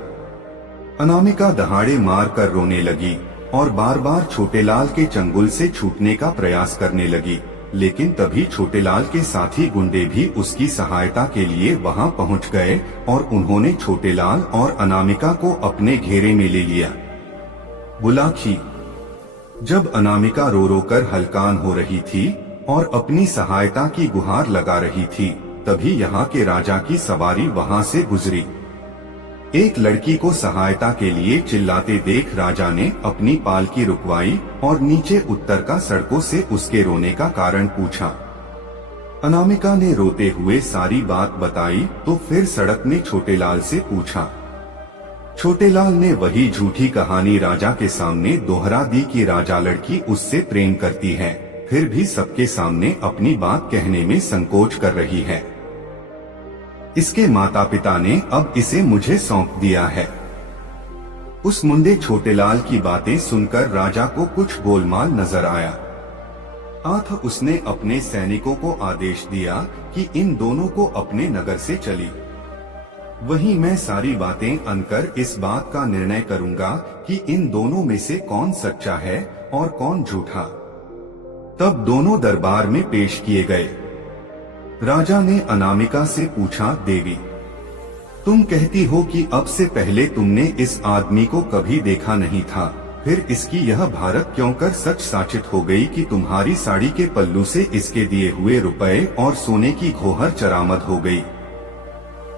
अनामिका दहाड़े मार कर रोने लगी और बार बार छोटेलाल के चंगुल से छूटने का प्रयास करने लगी, लेकिन तभी छोटेलाल के साथी गुंडे भी उसकी सहायता के लिए वहां पहुंच गए और उन्होंने छोटेलाल और अनामिका को अपने घेरे में ले लिया। बुलाखी। जब अनामिका रो रो कर हलकान हो रही थी और अपनी सहायता की गुहार लगा रही थी, तभी यहाँ के राजा की सवारी वहां से गुजरी। एक लड़की को सहायता के लिए चिल्लाते देख राजा ने अपनी पालकी रुकवाई और नीचे उतर का सड़कों से उसके रोने का कारण पूछा। अनामिका ने रोते हुए सारी बात बताई तो फिर सड़क ने छोटेलाल से पूछा। छोटेलाल ने वही झूठी कहानी राजा के सामने दोहरा दी कि राजा लड़की उससे प्रेम करती है, फिर भी सबके सामने अपनी बात कहने में संकोच कर रही है। इसके माता पिता ने अब इसे मुझे सौंप दिया है। उस मुंडे छोटेलाल की बातें सुनकर राजा को कुछ गोलमाल नजर आया। आठ उसने अपने सैनिकों को आदेश दिया कि इन दोनों को अपने नगर से चली। वहीं मैं सारी बातें अनकर इस बात का निर्णय करूंगा कि इन दोनों में से कौन सच्चा है और कौन झूठा। तब दोनों दरबार में पेश किए गए। राजा ने अनामिका से पूछा, देवी, तुम कहती हो कि अब से पहले तुमने इस आदमी को कभी देखा नहीं था, फिर इसकी यह भारत क्यों कर सच साचित हो गई कि तुम्हारी साड़ी के पल्लू से इसके दिए हुए रुपए और सोने की घोहर चरामद हो गई।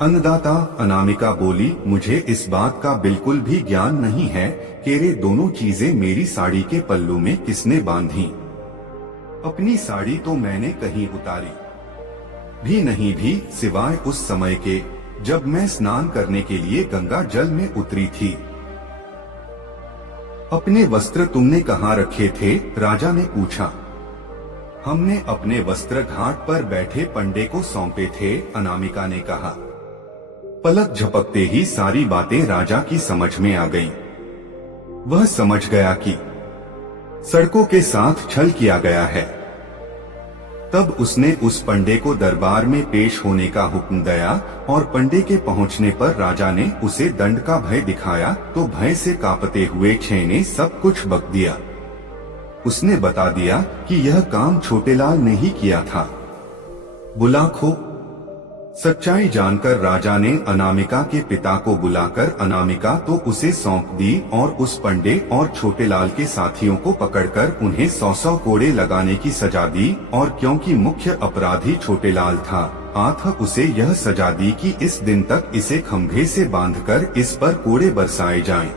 अन्नदाता, अनामिका बोली, मुझे इस बात का बिल्कुल भी ज्ञान नहीं है कि ये दोनों चीजें मेरी साड़ी के पल्लू में किसने बांधी। अपनी साड़ी तो मैंने कहीं उतारी भी नहीं, भी सिवाय उस समय के जब मैं स्नान करने के लिए गंगा जल में उतरी थी। अपने वस्त्र तुमने कहाँ रखे थे? राजा ने पूछा। हमने अपने वस्त्र घाट पर बैठे पंडे को सौंपे थे, अनामिका ने कहा। पलक झपकते ही सारी बातें राजा की समझ में आ गईं। वह समझ गया कि सड़कों के साथ छल किया गया है। तब उसने उस पंडे को दरबार में पेश होने का हुक्म दिया और पंडे के पहुंचने पर राजा ने उसे दंड का भय दिखाया तो भय से कांपते हुए छे ने सब कुछ बक दिया। उसने बता दिया कि यह काम छोटेलाल ने ही किया था। बुलाखो। सच्चाई जानकर राजा ने अनामिका के पिता को बुलाकर अनामिका तो उसे सौंप दी और उस पंडे और छोटेलाल के साथियों को पकड़कर उन्हें 100 कोड़े लगाने की सजा दी और क्योंकि मुख्य अपराधी छोटेलाल था, आठ उसे यह सजा दी कि इस दिन तक इसे खंभे से बांधकर इस पर कोड़े बरसाए जाएं।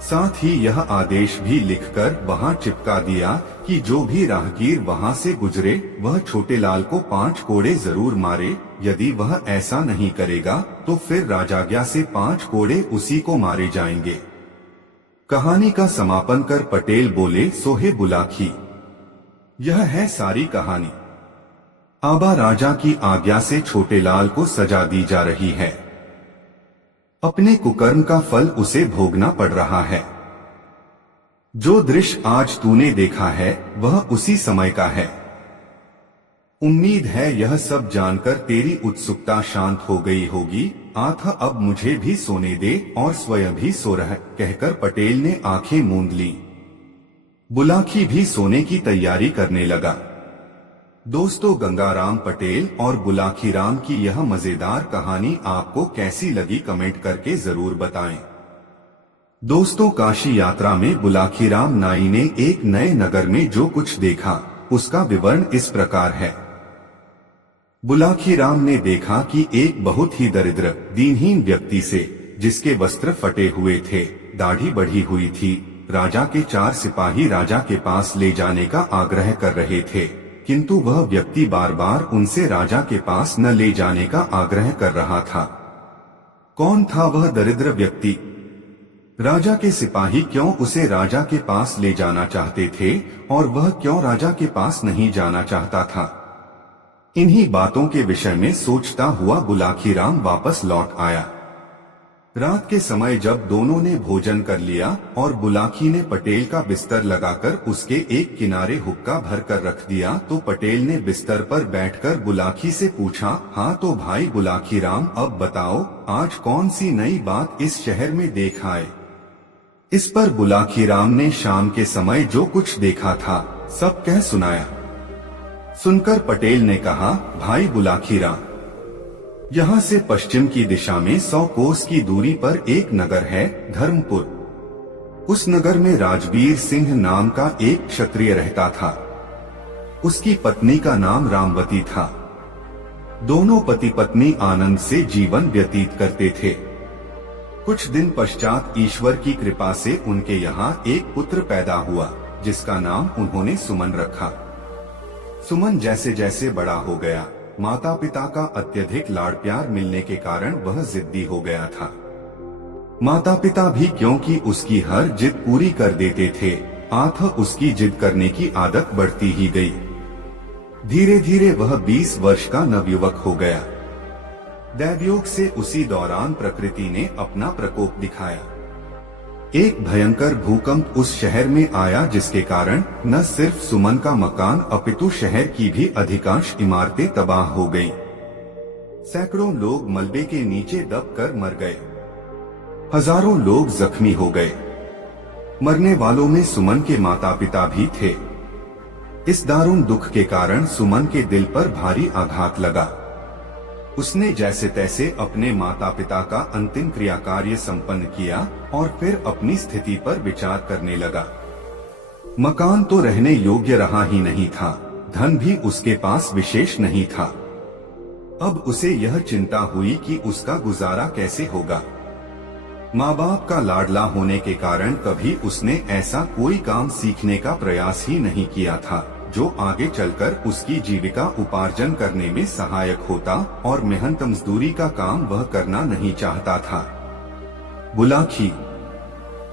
साथ ही यह आदेश भी लिखकर वहां चिपका दिया कि जो भी राहगीर वहां से गुजरे वह छोटेलाल को 5 कोड़े जरूर मारे, यदि वह ऐसा नहीं करेगा तो फिर राजाज्ञा से 5 कोड़े उसी को मारे जाएंगे। कहानी का समापन कर पटेल बोले, सोहे बुलाखी। यह है सारी कहानी। आबा राजा की आज्ञा से छोटे लाल को सजा दी जा रही है। अपने कुकर्म का फल उसे भोगना पड़ रहा है। जो दृश्य आज तूने देखा है वह उसी समय का है। उम्मीद है यह सब जानकर तेरी उत्सुकता शांत हो गई होगी। आथा अब मुझे भी सोने दे और स्वयं भी सो रह, कहकर पटेल ने आंखें मूंद ली। बुलाकी भी सोने की तैयारी करने लगा। दोस्तों, गंगाराम पटेल और बुलाकी राम की यह मजेदार कहानी आपको कैसी लगी कमेंट करके जरूर बताएं। दोस्तों, काशी यात्रा में बुलाकी राम नाई ने एक नए नगर में जो कुछ देखा उसका विवरण इस प्रकार है। बुलाकी राम ने देखा कि एक बहुत ही दरिद्र दीनहीन व्यक्ति से, जिसके वस्त्र फटे हुए थे, दाढ़ी बढ़ी हुई थी, राजा के 4 सिपाही राजा के पास ले जाने का आग्रह कर रहे थे, किंतु वह व्यक्ति बार बार उनसे राजा के पास न ले जाने का आग्रह कर रहा था। कौन था वह दरिद्र व्यक्ति? राजा के सिपाही क्यों उसे राजा के पास ले जाना चाहते थे और वह क्यों राजा के पास नहीं जाना चाहता था? इन्हीं बातों के विषय में सोचता हुआ बुलाकी राम वापस लौट आया। रात के समय जब दोनों ने भोजन कर लिया और बुलाकी ने पटेल का बिस्तर लगाकर उसके एक किनारे हुक्का भर कर रख दिया, तो पटेल ने बिस्तर पर बैठकर बुलाकी से पूछा, हाँ तो भाई बुलाकी राम, अब बताओ आज कौन सी नई बात इस शहर में देख आए? इस पर बुलाकी राम ने शाम के समय जो कुछ देखा था सब कह सुनाया। सुनकर पटेल ने कहा, भाई बुलाकी राम, यहाँ से पश्चिम की दिशा में 100 कोस की दूरी पर एक नगर है, धर्मपुर। उस नगर में राजवीर सिंह नाम का एक क्षत्रिय रहता था। उसकी पत्नी का नाम रामवती था। दोनों पति पत्नी आनंद से जीवन व्यतीत करते थे। कुछ दिन पश्चात ईश्वर की कृपा से उनके यहाँ एक पुत्र पैदा हुआ, जिसका नाम उन्होंने सुमन रखा। सुमन जैसे जैसे बड़ा हो गया, माता पिता का अत्यधिक लाड़ प्यार मिलने के कारण वह जिद्दी हो गया था। माता पिता भी क्योंकि उसकी हर जिद पूरी कर देते थे, उसकी जिद करने की आदत बढ़ती ही गई। धीरे धीरे वह 20 वर्ष का नवयुवक हो गया। दैवयोग से उसी दौरान प्रकृति ने अपना प्रकोप दिखाया। एक भयंकर भूकंप उस शहर में आया, जिसके कारण न सिर्फ सुमन का मकान अपितु शहर की भी अधिकांश इमारतें तबाह हो गईं। सैकड़ों लोग मलबे के नीचे दबकर मर गए। हजारों लोग जख्मी हो गए। मरने वालों में सुमन के माता पिता भी थे। इस दारुण दुख के कारण सुमन के दिल पर भारी आघात लगा। उसने जैसे तैसे अपने माता पिता का अंतिम क्रिया कार्य संपन्न किया और फिर अपनी स्थिति पर विचार करने लगा। मकान तो रहने योग्य रहा ही नहीं था, धन भी उसके पास विशेष नहीं था। अब उसे यह चिंता हुई कि उसका गुजारा कैसे होगा। माँ बाप का लाडला होने के कारण कभी उसने ऐसा कोई काम सीखने का प्रयास ही नहीं किया था जो आगे चलकर उसकी जीविका उपार्जन करने में सहायक होता, और मेहनत मजदूरी का काम वह करना नहीं चाहता था। बुलाकी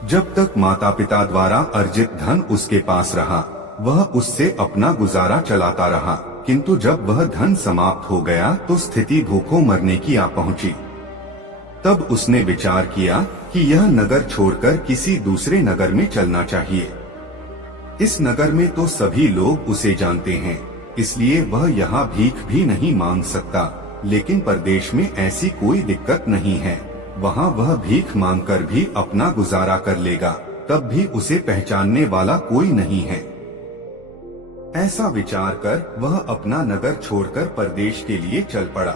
जब तक माता पिता द्वारा अर्जित धन उसके पास रहा, वह उससे अपना गुजारा चलाता रहा, किंतु जब वह धन समाप्त हो गया तो स्थिति भूखों मरने की आ पहुंची। तब उसने विचार किया कि यह नगर छोड़कर किसी दूसरे नगर में चलना चाहिए। इस नगर में तो सभी लोग उसे जानते हैं, इसलिए वह यहाँ भीख भी नहीं मांग सकता। लेकिन परदेश में ऐसी कोई दिक्कत नहीं है, वहाँ वह भीख मांगकर भी अपना गुजारा कर लेगा, तब भी उसे पहचानने वाला कोई नहीं है। ऐसा विचार कर वह अपना नगर छोड़कर परदेश के लिए चल पड़ा।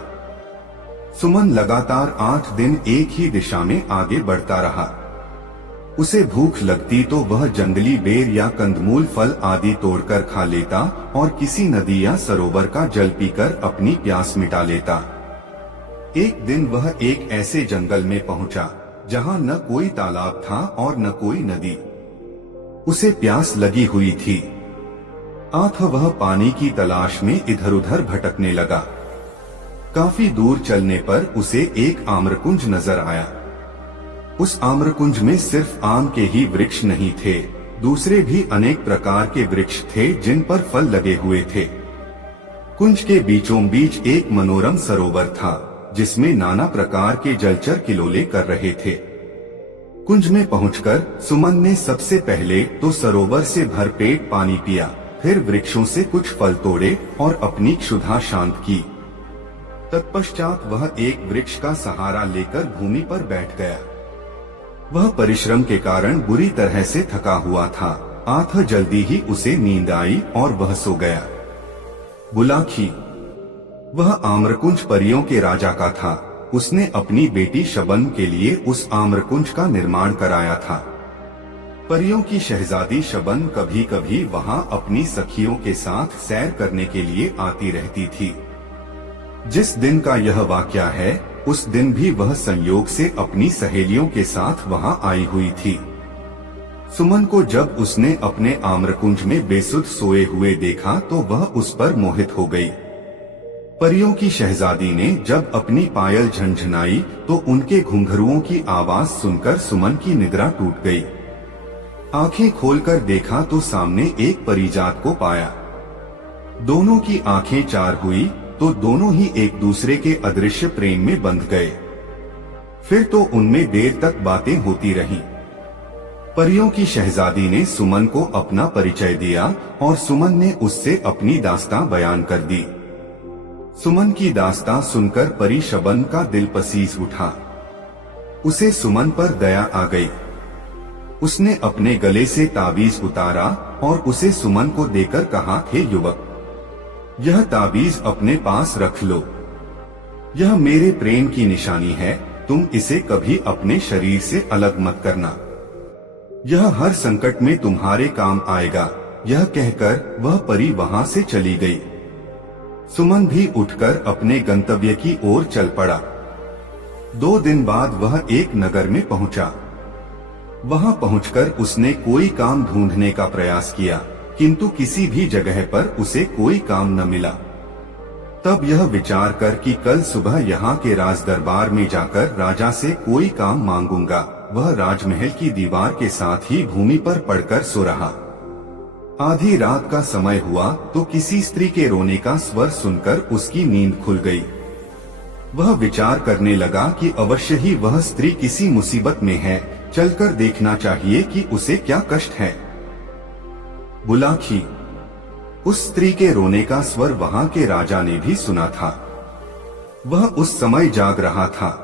सुमन लगातार 8 दिन एक ही दिशा में आगे बढ़ता रहा। उसे भूख लगती तो वह जंगली बेर या कंदमूल फल आदि तोड़कर खा लेता और किसी नदी या सरोवर का जल पीकर अपनी प्यास मिटा लेता। एक दिन वह एक ऐसे जंगल में पहुंचा जहां न कोई तालाब था और न कोई नदी। उसे प्यास लगी हुई थी। वह पानी की तलाश में इधर उधर भटकने लगा। काफी दूर चलने पर उसे एक आम्रकुंज नजर आया। उस आम्रकुंज में सिर्फ आम के ही वृक्ष नहीं थे, दूसरे भी अनेक प्रकार के वृक्ष थे जिन पर फल लगे हुए थे। कुंज के बीचों बीच एक मनोरम सरोवर था, जिसमें नाना प्रकार के जलचर किलोले कर रहे थे। कुंज में पहुंचकर सुमन ने सबसे पहले तो सरोवर से भरपेट पानी पिया, फिर वृक्षों से कुछ फल तोड़े और अपनी क्षुधा शांत की। तत्पश्चात वह एक वृक्ष का सहारा लेकर भूमि पर बैठ गया। वह परिश्रम के कारण बुरी तरह से थका हुआ था, अतः जल्दी ही उसे नींद आई और वह सो गया। बुलाखी, वह आम्रकुंज परियों के राजा का था। उसने अपनी बेटी शबन के लिए उस आम्रकुंज का निर्माण कराया था। परियों की शहजादी शबन कभी कभी वहां अपनी सखियों के साथ सैर करने के लिए आती रहती थी। जिस दिन का यह वाकया है, उस दिन भी वह संयोग से अपनी सहेलियों के साथ वहां आई हुई थी। सुमन को जब उसने अपने आम्रकुंज में बेसुध सोए हुए देखा तो वह उस पर मोहित हो गई। परियों की शहजादी ने जब अपनी पायल झनझनाई तो उनके घुंघरुओं की आवाज सुनकर सुमन की निद्रा टूट गई। आंखें खोलकर देखा तो सामने एक परिजात को पाया। दोनों की आंखें चार हुई तो दोनों ही एक दूसरे के अदृश्य प्रेम में बंध गए। फिर तो उनमें देर तक बातें होती रहीं। परियों की शहजादी ने सुमन को अपना परिचय दिया और सुमन ने उससे अपनी दास्तां बयान कर दी। सुमन की दास्तां सुनकर परी शबन का दिल पसीज उठा। उसे सुमन पर दया आ गई। उसने अपने गले से ताबीज उतारा और उसे सुमन को देकर कहा, हे युवक, यह ताबीज अपने पास रख लो। यह मेरे प्रेम की निशानी है, तुम इसे कभी अपने शरीर से अलग मत करना। यह हर संकट में तुम्हारे काम आएगा। यह कहकर वह परी वहां से चली गई। सुमन भी उठकर अपने गंतव्य की ओर चल पड़ा। 2 दिन बाद वह एक नगर में पहुंचा। वहां पहुंचकर उसने कोई काम ढूंढने का प्रयास किया, किंतु किसी भी जगह पर उसे कोई काम न मिला। तब यह विचार कर कि कल सुबह यहाँ के राज दरबार में जाकर राजा से कोई काम मांगूंगा, वह राजमहल की दीवार के साथ ही भूमि पर पड़कर सो रहा। आधी रात का समय हुआ तो किसी स्त्री के रोने का स्वर सुनकर उसकी नींद खुल गई। वह विचार करने लगा कि अवश्य ही वह स्त्री किसी मुसीबत में है, चलकर देखना चाहिए कि उसे क्या कष्ट है। बुलाखी, उस स्त्री के रोने का स्वर वहां के राजा ने भी सुना था। वह उस समय जाग रहा था,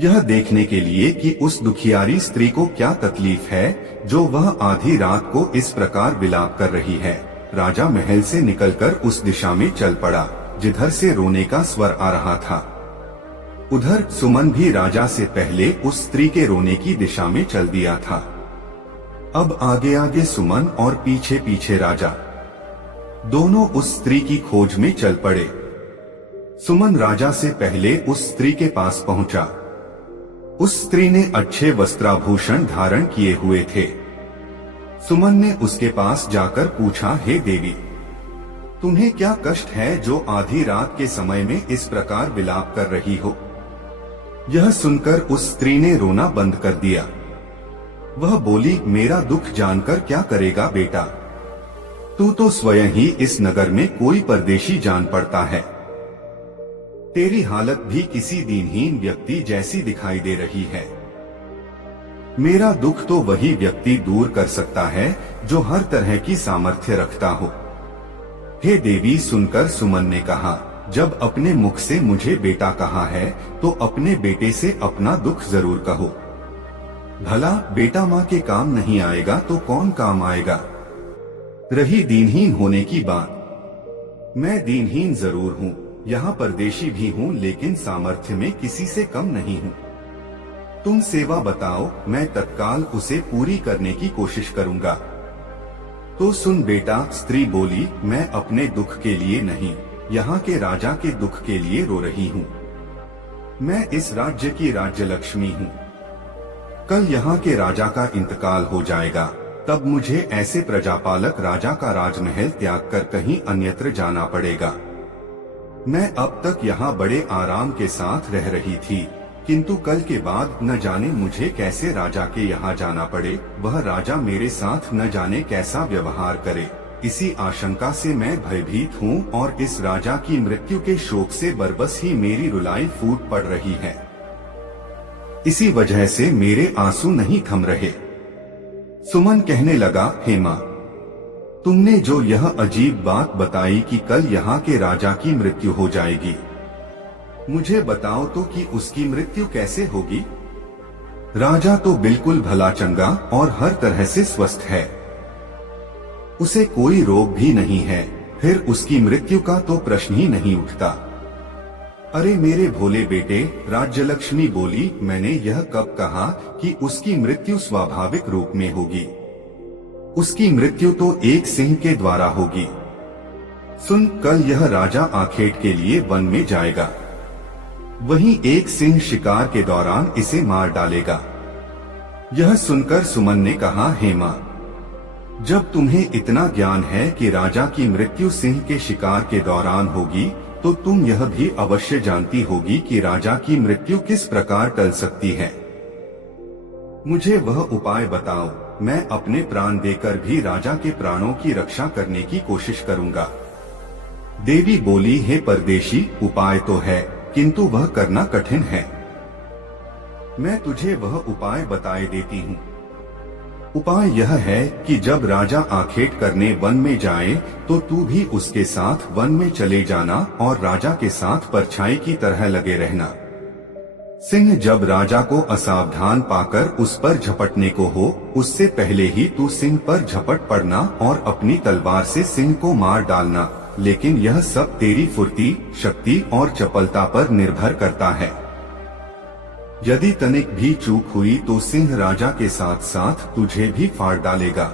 यह देखने के लिए कि उस दुखियारी स्त्री को क्या तकलीफ है जो वह आधी रात को इस प्रकार विलाप कर रही है। राजा महल से निकलकर उस दिशा में चल पड़ा जिधर से रोने का स्वर आ रहा था। उधर सुमन भी राजा से पहले उस स्त्री के रोने की दिशा में चल दिया था। अब आगे आगे सुमन और पीछे पीछे राजा, दोनों उस स्त्री की खोज में चल पड़े। सुमन राजा से पहले उस स्त्री के पास पहुंचा। उस स्त्री ने अच्छे वस्त्राभूषण धारण किए हुए थे। सुमन ने उसके पास जाकर पूछा, हे देवी, तुम्हें क्या कष्ट है जो आधी रात के समय में इस प्रकार विलाप कर रही हो? यह सुनकर उस स्त्री ने रोना बंद कर दिया। वह बोली, मेरा दुख जानकर क्या करेगा बेटा? तू तो स्वयं ही इस नगर में कोई परदेशी जान पड़ता है। तेरी हालत भी किसी दीनहीन व्यक्ति जैसी दिखाई दे रही है। मेरा दुख तो वही व्यक्ति दूर कर सकता है जो हर तरह की सामर्थ्य रखता हो। हे देवी, सुनकर सुमन ने कहा, जब अपने मुख से मुझे बेटा कहा है तो अपने बेटे से अपना दुख जरूर कहो। भला बेटा माँ के काम नहीं आएगा तो कौन काम आएगा? रही दीनहीन होने की बात, मैं दीनहीन जरूर हूँ, यहाँ परदेशी भी हूँ, लेकिन सामर्थ्य में किसी से कम नहीं हूँ। तुम सेवा बताओ, मैं तत्काल उसे पूरी करने की कोशिश करूँगा। तो सुन बेटा, स्त्री बोली, मैं अपने दुख के लिए नहीं, यहाँ के राजा के दुख के लिए रो रही हूँ। मैं इस राज्य की राज्य लक्ष्मी हूँ। कल यहाँ के राजा का इंतकाल हो जाएगा, तब मुझे ऐसे प्रजापालक राजा का राजमहल त्याग कर कहीं अन्यत्र जाना पड़ेगा। मैं अब तक यहाँ बड़े आराम के साथ रह रही थी, किंतु कल के बाद न जाने मुझे कैसे राजा के यहाँ जाना पड़े। वह राजा मेरे साथ न जाने कैसा व्यवहार करे। इसी आशंका से मैं भयभीत हूँ और इस राजा की मृत्यु के शोक से बरबस ही मेरी रुलाई फूट पड़ रही है। इसी वजह से मेरे आंसू नहीं थम रहे। सुमन कहने लगा, हेमा, तुमने जो यह अजीब बात बताई कि कल यहाँ के राजा की मृत्यु हो जाएगी, मुझे बताओ तो कि उसकी मृत्यु कैसे होगी? राजा तो बिल्कुल भला चंगा और हर तरह से स्वस्थ है, उसे कोई रोग भी नहीं है, फिर उसकी मृत्यु का तो प्रश्न ही नहीं उठता। अरे मेरे भोले बेटे, राज्यलक्ष्मी बोली, मैंने यह कब कहा कि उसकी मृत्यु स्वाभाविक रूप में होगी? उसकी मृत्यु तो एक सिंह के द्वारा होगी। सुन, कल यह राजा आखेट के लिए वन में जाएगा, वहीं एक सिंह शिकार के दौरान इसे मार डालेगा। यह सुनकर सुमन ने कहा, हेमा, जब तुम्हें इतना ज्ञान है कि राजा की मृत्यु सिंह के शिकार के दौरान होगी, तो तुम यह भी अवश्य जानती होगी कि राजा की मृत्यु किस प्रकार टल सकती है। मुझे वह उपाय बताओ, मैं अपने प्राण देकर भी राजा के प्राणों की रक्षा करने की कोशिश करूंगा। देवी बोली, हे परदेशी, उपाय तो है, किंतु वह करना कठिन है। मैं तुझे वह उपाय बताए देती हूँ। उपाय यह है कि जब राजा आखेट करने वन में जाए तो तू भी उसके साथ वन में चले जाना और राजा के साथ परछाई की तरह लगे रहना। सिंह जब राजा को असावधान पाकर उस पर झपटने को हो, उससे पहले ही तू सिंह पर झपट पड़ना और अपनी तलवार से सिंह को मार डालना, लेकिन यह सब तेरी फुर्ती, शक्ति और चपलता पर निर्भर करता है। यदि तनिक भी चूक हुई तो सिंह राजा के साथ साथ तुझे भी फाड़ डालेगा।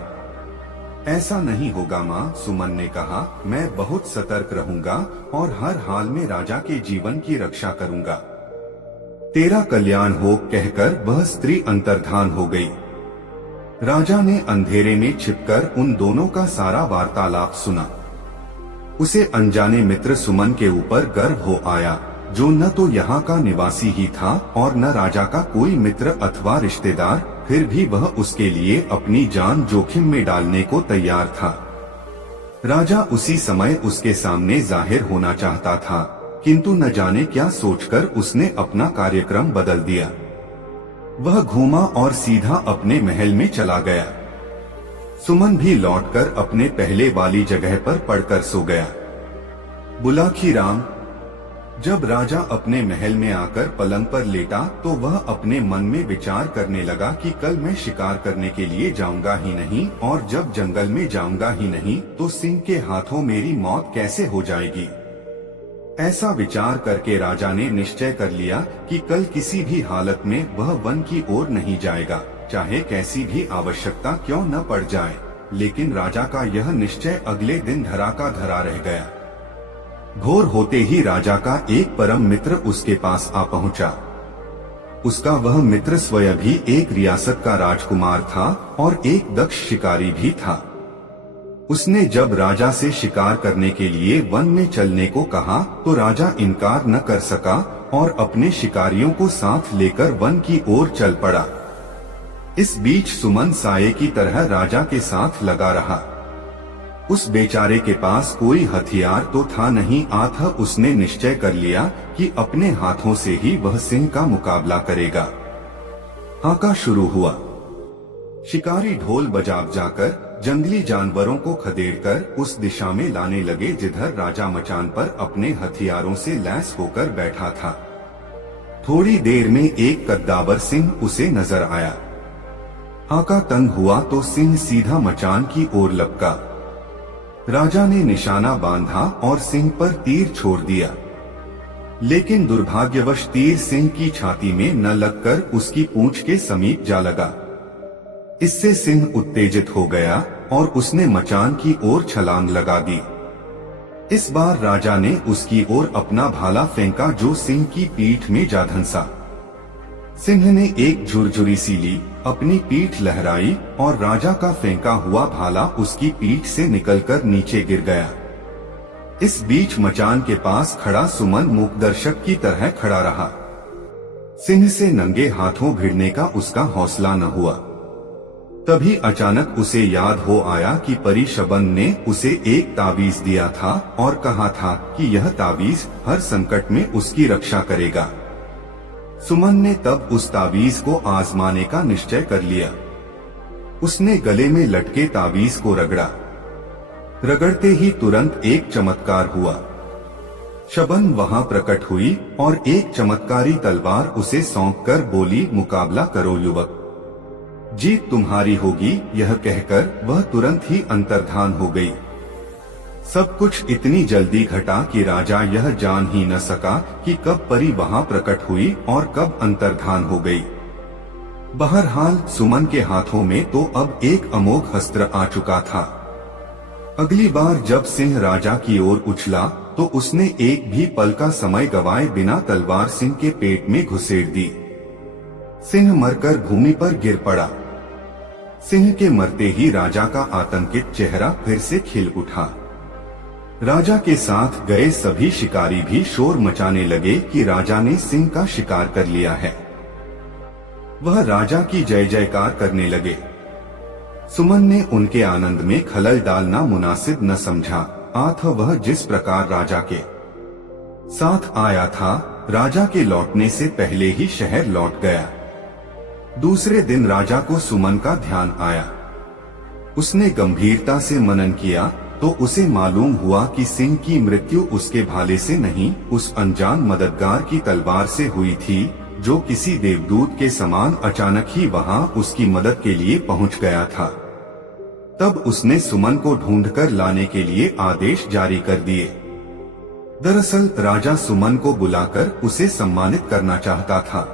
ऐसा नहीं होगा माँ, सुमन ने कहा, मैं बहुत सतर्क रहूंगा और हर हाल में राजा के जीवन की रक्षा करूंगा। तेरा कल्याण हो, कहकर वह स्त्री अंतर्धान हो गई। राजा ने अंधेरे में छिपकर उन दोनों का सारा वार्तालाप सुना। उसे अनजाने मित्र सुमन के ऊपर गर्व हो आया, जो न तो यहाँ का निवासी ही था और न राजा का कोई मित्र अथवा रिश्तेदार, फिर भी वह उसके लिए अपनी जान जोखिम में डालने को तैयार था। राजा उसी समय उसके सामने जाहिर होना चाहता था, किंतु न जाने क्या सोचकर उसने अपना कार्यक्रम बदल दिया। वह घूमा और सीधा अपने महल में चला गया। सुमन भी लौटकर अपने पहले वाली जगह पर पड़कर सो गया। बुलाखीराम, जब राजा अपने महल में आकर पलंग पर लेटा तो वह अपने मन में विचार करने लगा कि कल मैं शिकार करने के लिए जाऊंगा ही नहीं, और जब जंगल में जाऊंगा ही नहीं तो सिंह के हाथों मेरी मौत कैसे हो जाएगी। ऐसा विचार करके राजा ने निश्चय कर लिया कि कल किसी भी हालत में वह वन की ओर नहीं जाएगा, चाहे कैसी भी आवश्यकता क्यों न पड़ जाए। लेकिन राजा का यह निश्चय अगले दिन धरा का धरा रह गया। भोर होते ही राजा का एक परम मित्र उसके पास आ पहुंचा। उसका वह मित्र स्वयं भी एक रियासत का राजकुमार था और एक दक्ष शिकारी भी था। उसने जब राजा से शिकार करने के लिए वन में चलने को कहा तो राजा इनकार न कर सका और अपने शिकारियों को साथ लेकर वन की ओर चल पड़ा। इस बीच सुमन साये की तरह राजा के साथ लगा रहा। उस बेचारे के पास कोई हथियार तो था नहीं, अतः उसने निश्चय कर लिया कि अपने हाथों से ही वह सिंह का मुकाबला करेगा। हाका शुरू हुआ। शिकारी ढोल बजा जाकर जंगली जानवरों को खदेड़कर उस दिशा में लाने लगे जिधर राजा मचान पर अपने हथियारों से लैस होकर बैठा था। थोड़ी देर में एक कद्दावर सिंह उसे नजर आया। हाका तंग हुआ तो सिंह सीधा मचान की ओर लपका। राजा ने निशाना बांधा और सिंह पर तीर छोड़ दिया, लेकिन दुर्भाग्यवश तीर सिंह की छाती में न लगकर उसकी पूंछ के समीप जा लगा। इससे सिंह उत्तेजित हो गया और उसने मचान की ओर छलांग लगा दी। इस बार राजा ने उसकी ओर अपना भाला फेंका जो सिंह की पीठ में जा धंसा। सिंह ने एक झुरझुरी सी ली, अपनी पीठ लहराई और राजा का फेंका हुआ भाला उसकी पीठ से निकलकर नीचे गिर गया। इस बीच मचान के पास खड़ा सुमन मूकदर्शक की तरह खड़ा रहा। सिंह से नंगे हाथों भिड़ने का उसका हौसला न हुआ। तभी अचानक उसे याद हो आया कि परी शबन ने उसे एक ताबीज दिया था और कहा था कि यह ताबीज हर संकट में उसकी रक्षा करेगा। सुमन ने तब उस ताबीज को आजमाने का निश्चय कर लिया। उसने गले में लटके ताबीज को रगड़ा। रगड़ते ही तुरंत एक चमत्कार हुआ। शबन वहां प्रकट हुई और एक चमत्कारी तलवार उसे सौंपकर बोली, मुकाबला करो युवक, जीत तुम्हारी होगी। यह कहकर वह तुरंत ही अंतर्धान हो गई। सब कुछ इतनी जल्दी घटा कि राजा यह जान ही न सका कि कब परी वहां प्रकट हुई और कब अंतर्धान हो गई। बहरहाल सुमन के हाथों में तो अब एक अमोघ अस्त्र आ चुका था। अगली बार जब सिंह राजा की ओर उछला तो उसने एक भी पल का समय गवाए बिना तलवार सिंह के पेट में घुसेड़ दी। सिंह मरकर भूमि पर गिर पड़ा। सिंह के मरते ही राजा का आतंकित चेहरा फिर से खिल उठा। राजा के साथ गए सभी शिकारी भी शोर मचाने लगे कि राजा ने सिंह का शिकार कर लिया है। वह राजा की जय जयकार करने लगे। सुमन ने उनके आनंद में खलल डालना मुनासिब न समझा। अतः वह जिस प्रकार राजा के साथ आया था, राजा के लौटने से पहले ही शहर लौट गया। दूसरे दिन राजा को सुमन का ध्यान आया। उसने गंभीरता से मनन किया तो उसे मालूम हुआ कि सिंह की मृत्यु उसके भाले से नहीं, उस अनजान मददगार की तलवार से हुई थी, जो किसी देवदूत के समान अचानक ही वहां उसकी मदद के लिए पहुंच गया था। तब उसने सुमन को ढूंढकर लाने के लिए आदेश जारी कर दिए। दरअसल राजा सुमन को बुलाकर उसे सम्मानित करना चाहता था।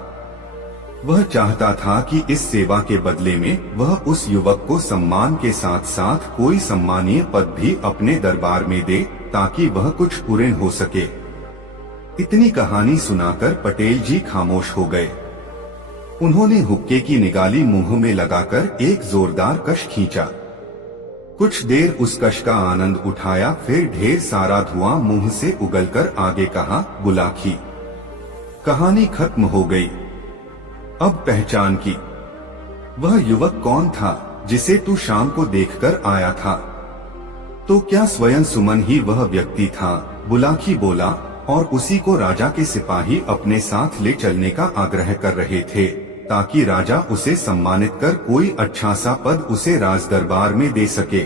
वह चाहता था कि इस सेवा के बदले में वह उस युवक को सम्मान के साथ साथ कोई सम्मानीय पद भी अपने दरबार में दे, ताकि वह कुछ पूर्ण हो सके। इतनी कहानी सुनाकर पटेल जी खामोश हो गए। उन्होंने हुक्के की निगाली मुंह में लगाकर एक जोरदार कश खींचा। कुछ देर उस कश का आनंद उठाया, फिर ढेर सारा धुआं मुंह से उगलकर आगे कहा, बुलाखी, कहानी खत्म हो गई। अब पहचान की। वह युवक कौन था जिसे तू शाम को देखकर आया था? तो क्या स्वयं सुमन ही वह व्यक्ति था? बुलाखी बोला, और उसी को राजा के सिपाही अपने साथ ले चलने का आग्रह कर रहे थे, ताकि राजा उसे सम्मानित कर कोई अच्छा सा पद उसे राज दरबार में दे सके।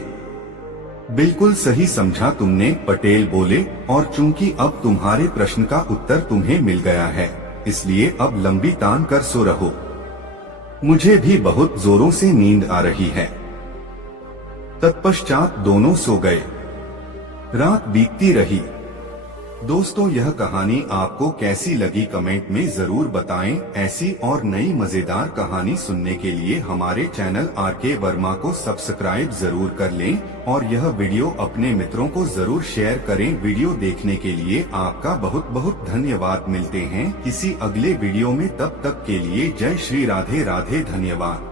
बिल्कुल सही समझा तुमने, पटेल बोले, और चूंकि अब तुम्हारे प्रश्न का उत्तर तुम्हें मिल गया है, इसलिए अब लंबी तान कर सो रहो। मुझे भी बहुत जोरों से नींद आ रही है। तत्पश्चात दोनों सो गए। रात बीतती रही। दोस्तों, यह कहानी आपको कैसी लगी कमेंट में जरूर बताएं। ऐसी और नई मजेदार कहानी सुनने के लिए हमारे चैनल आरके वर्मा को सब्सक्राइब जरूर कर लें और यह वीडियो अपने मित्रों को जरूर शेयर करें। वीडियो देखने के लिए आपका बहुत बहुत धन्यवाद। मिलते हैं किसी अगले वीडियो में, तब तक के लिए जय श्री राधे राधे, धन्यवाद।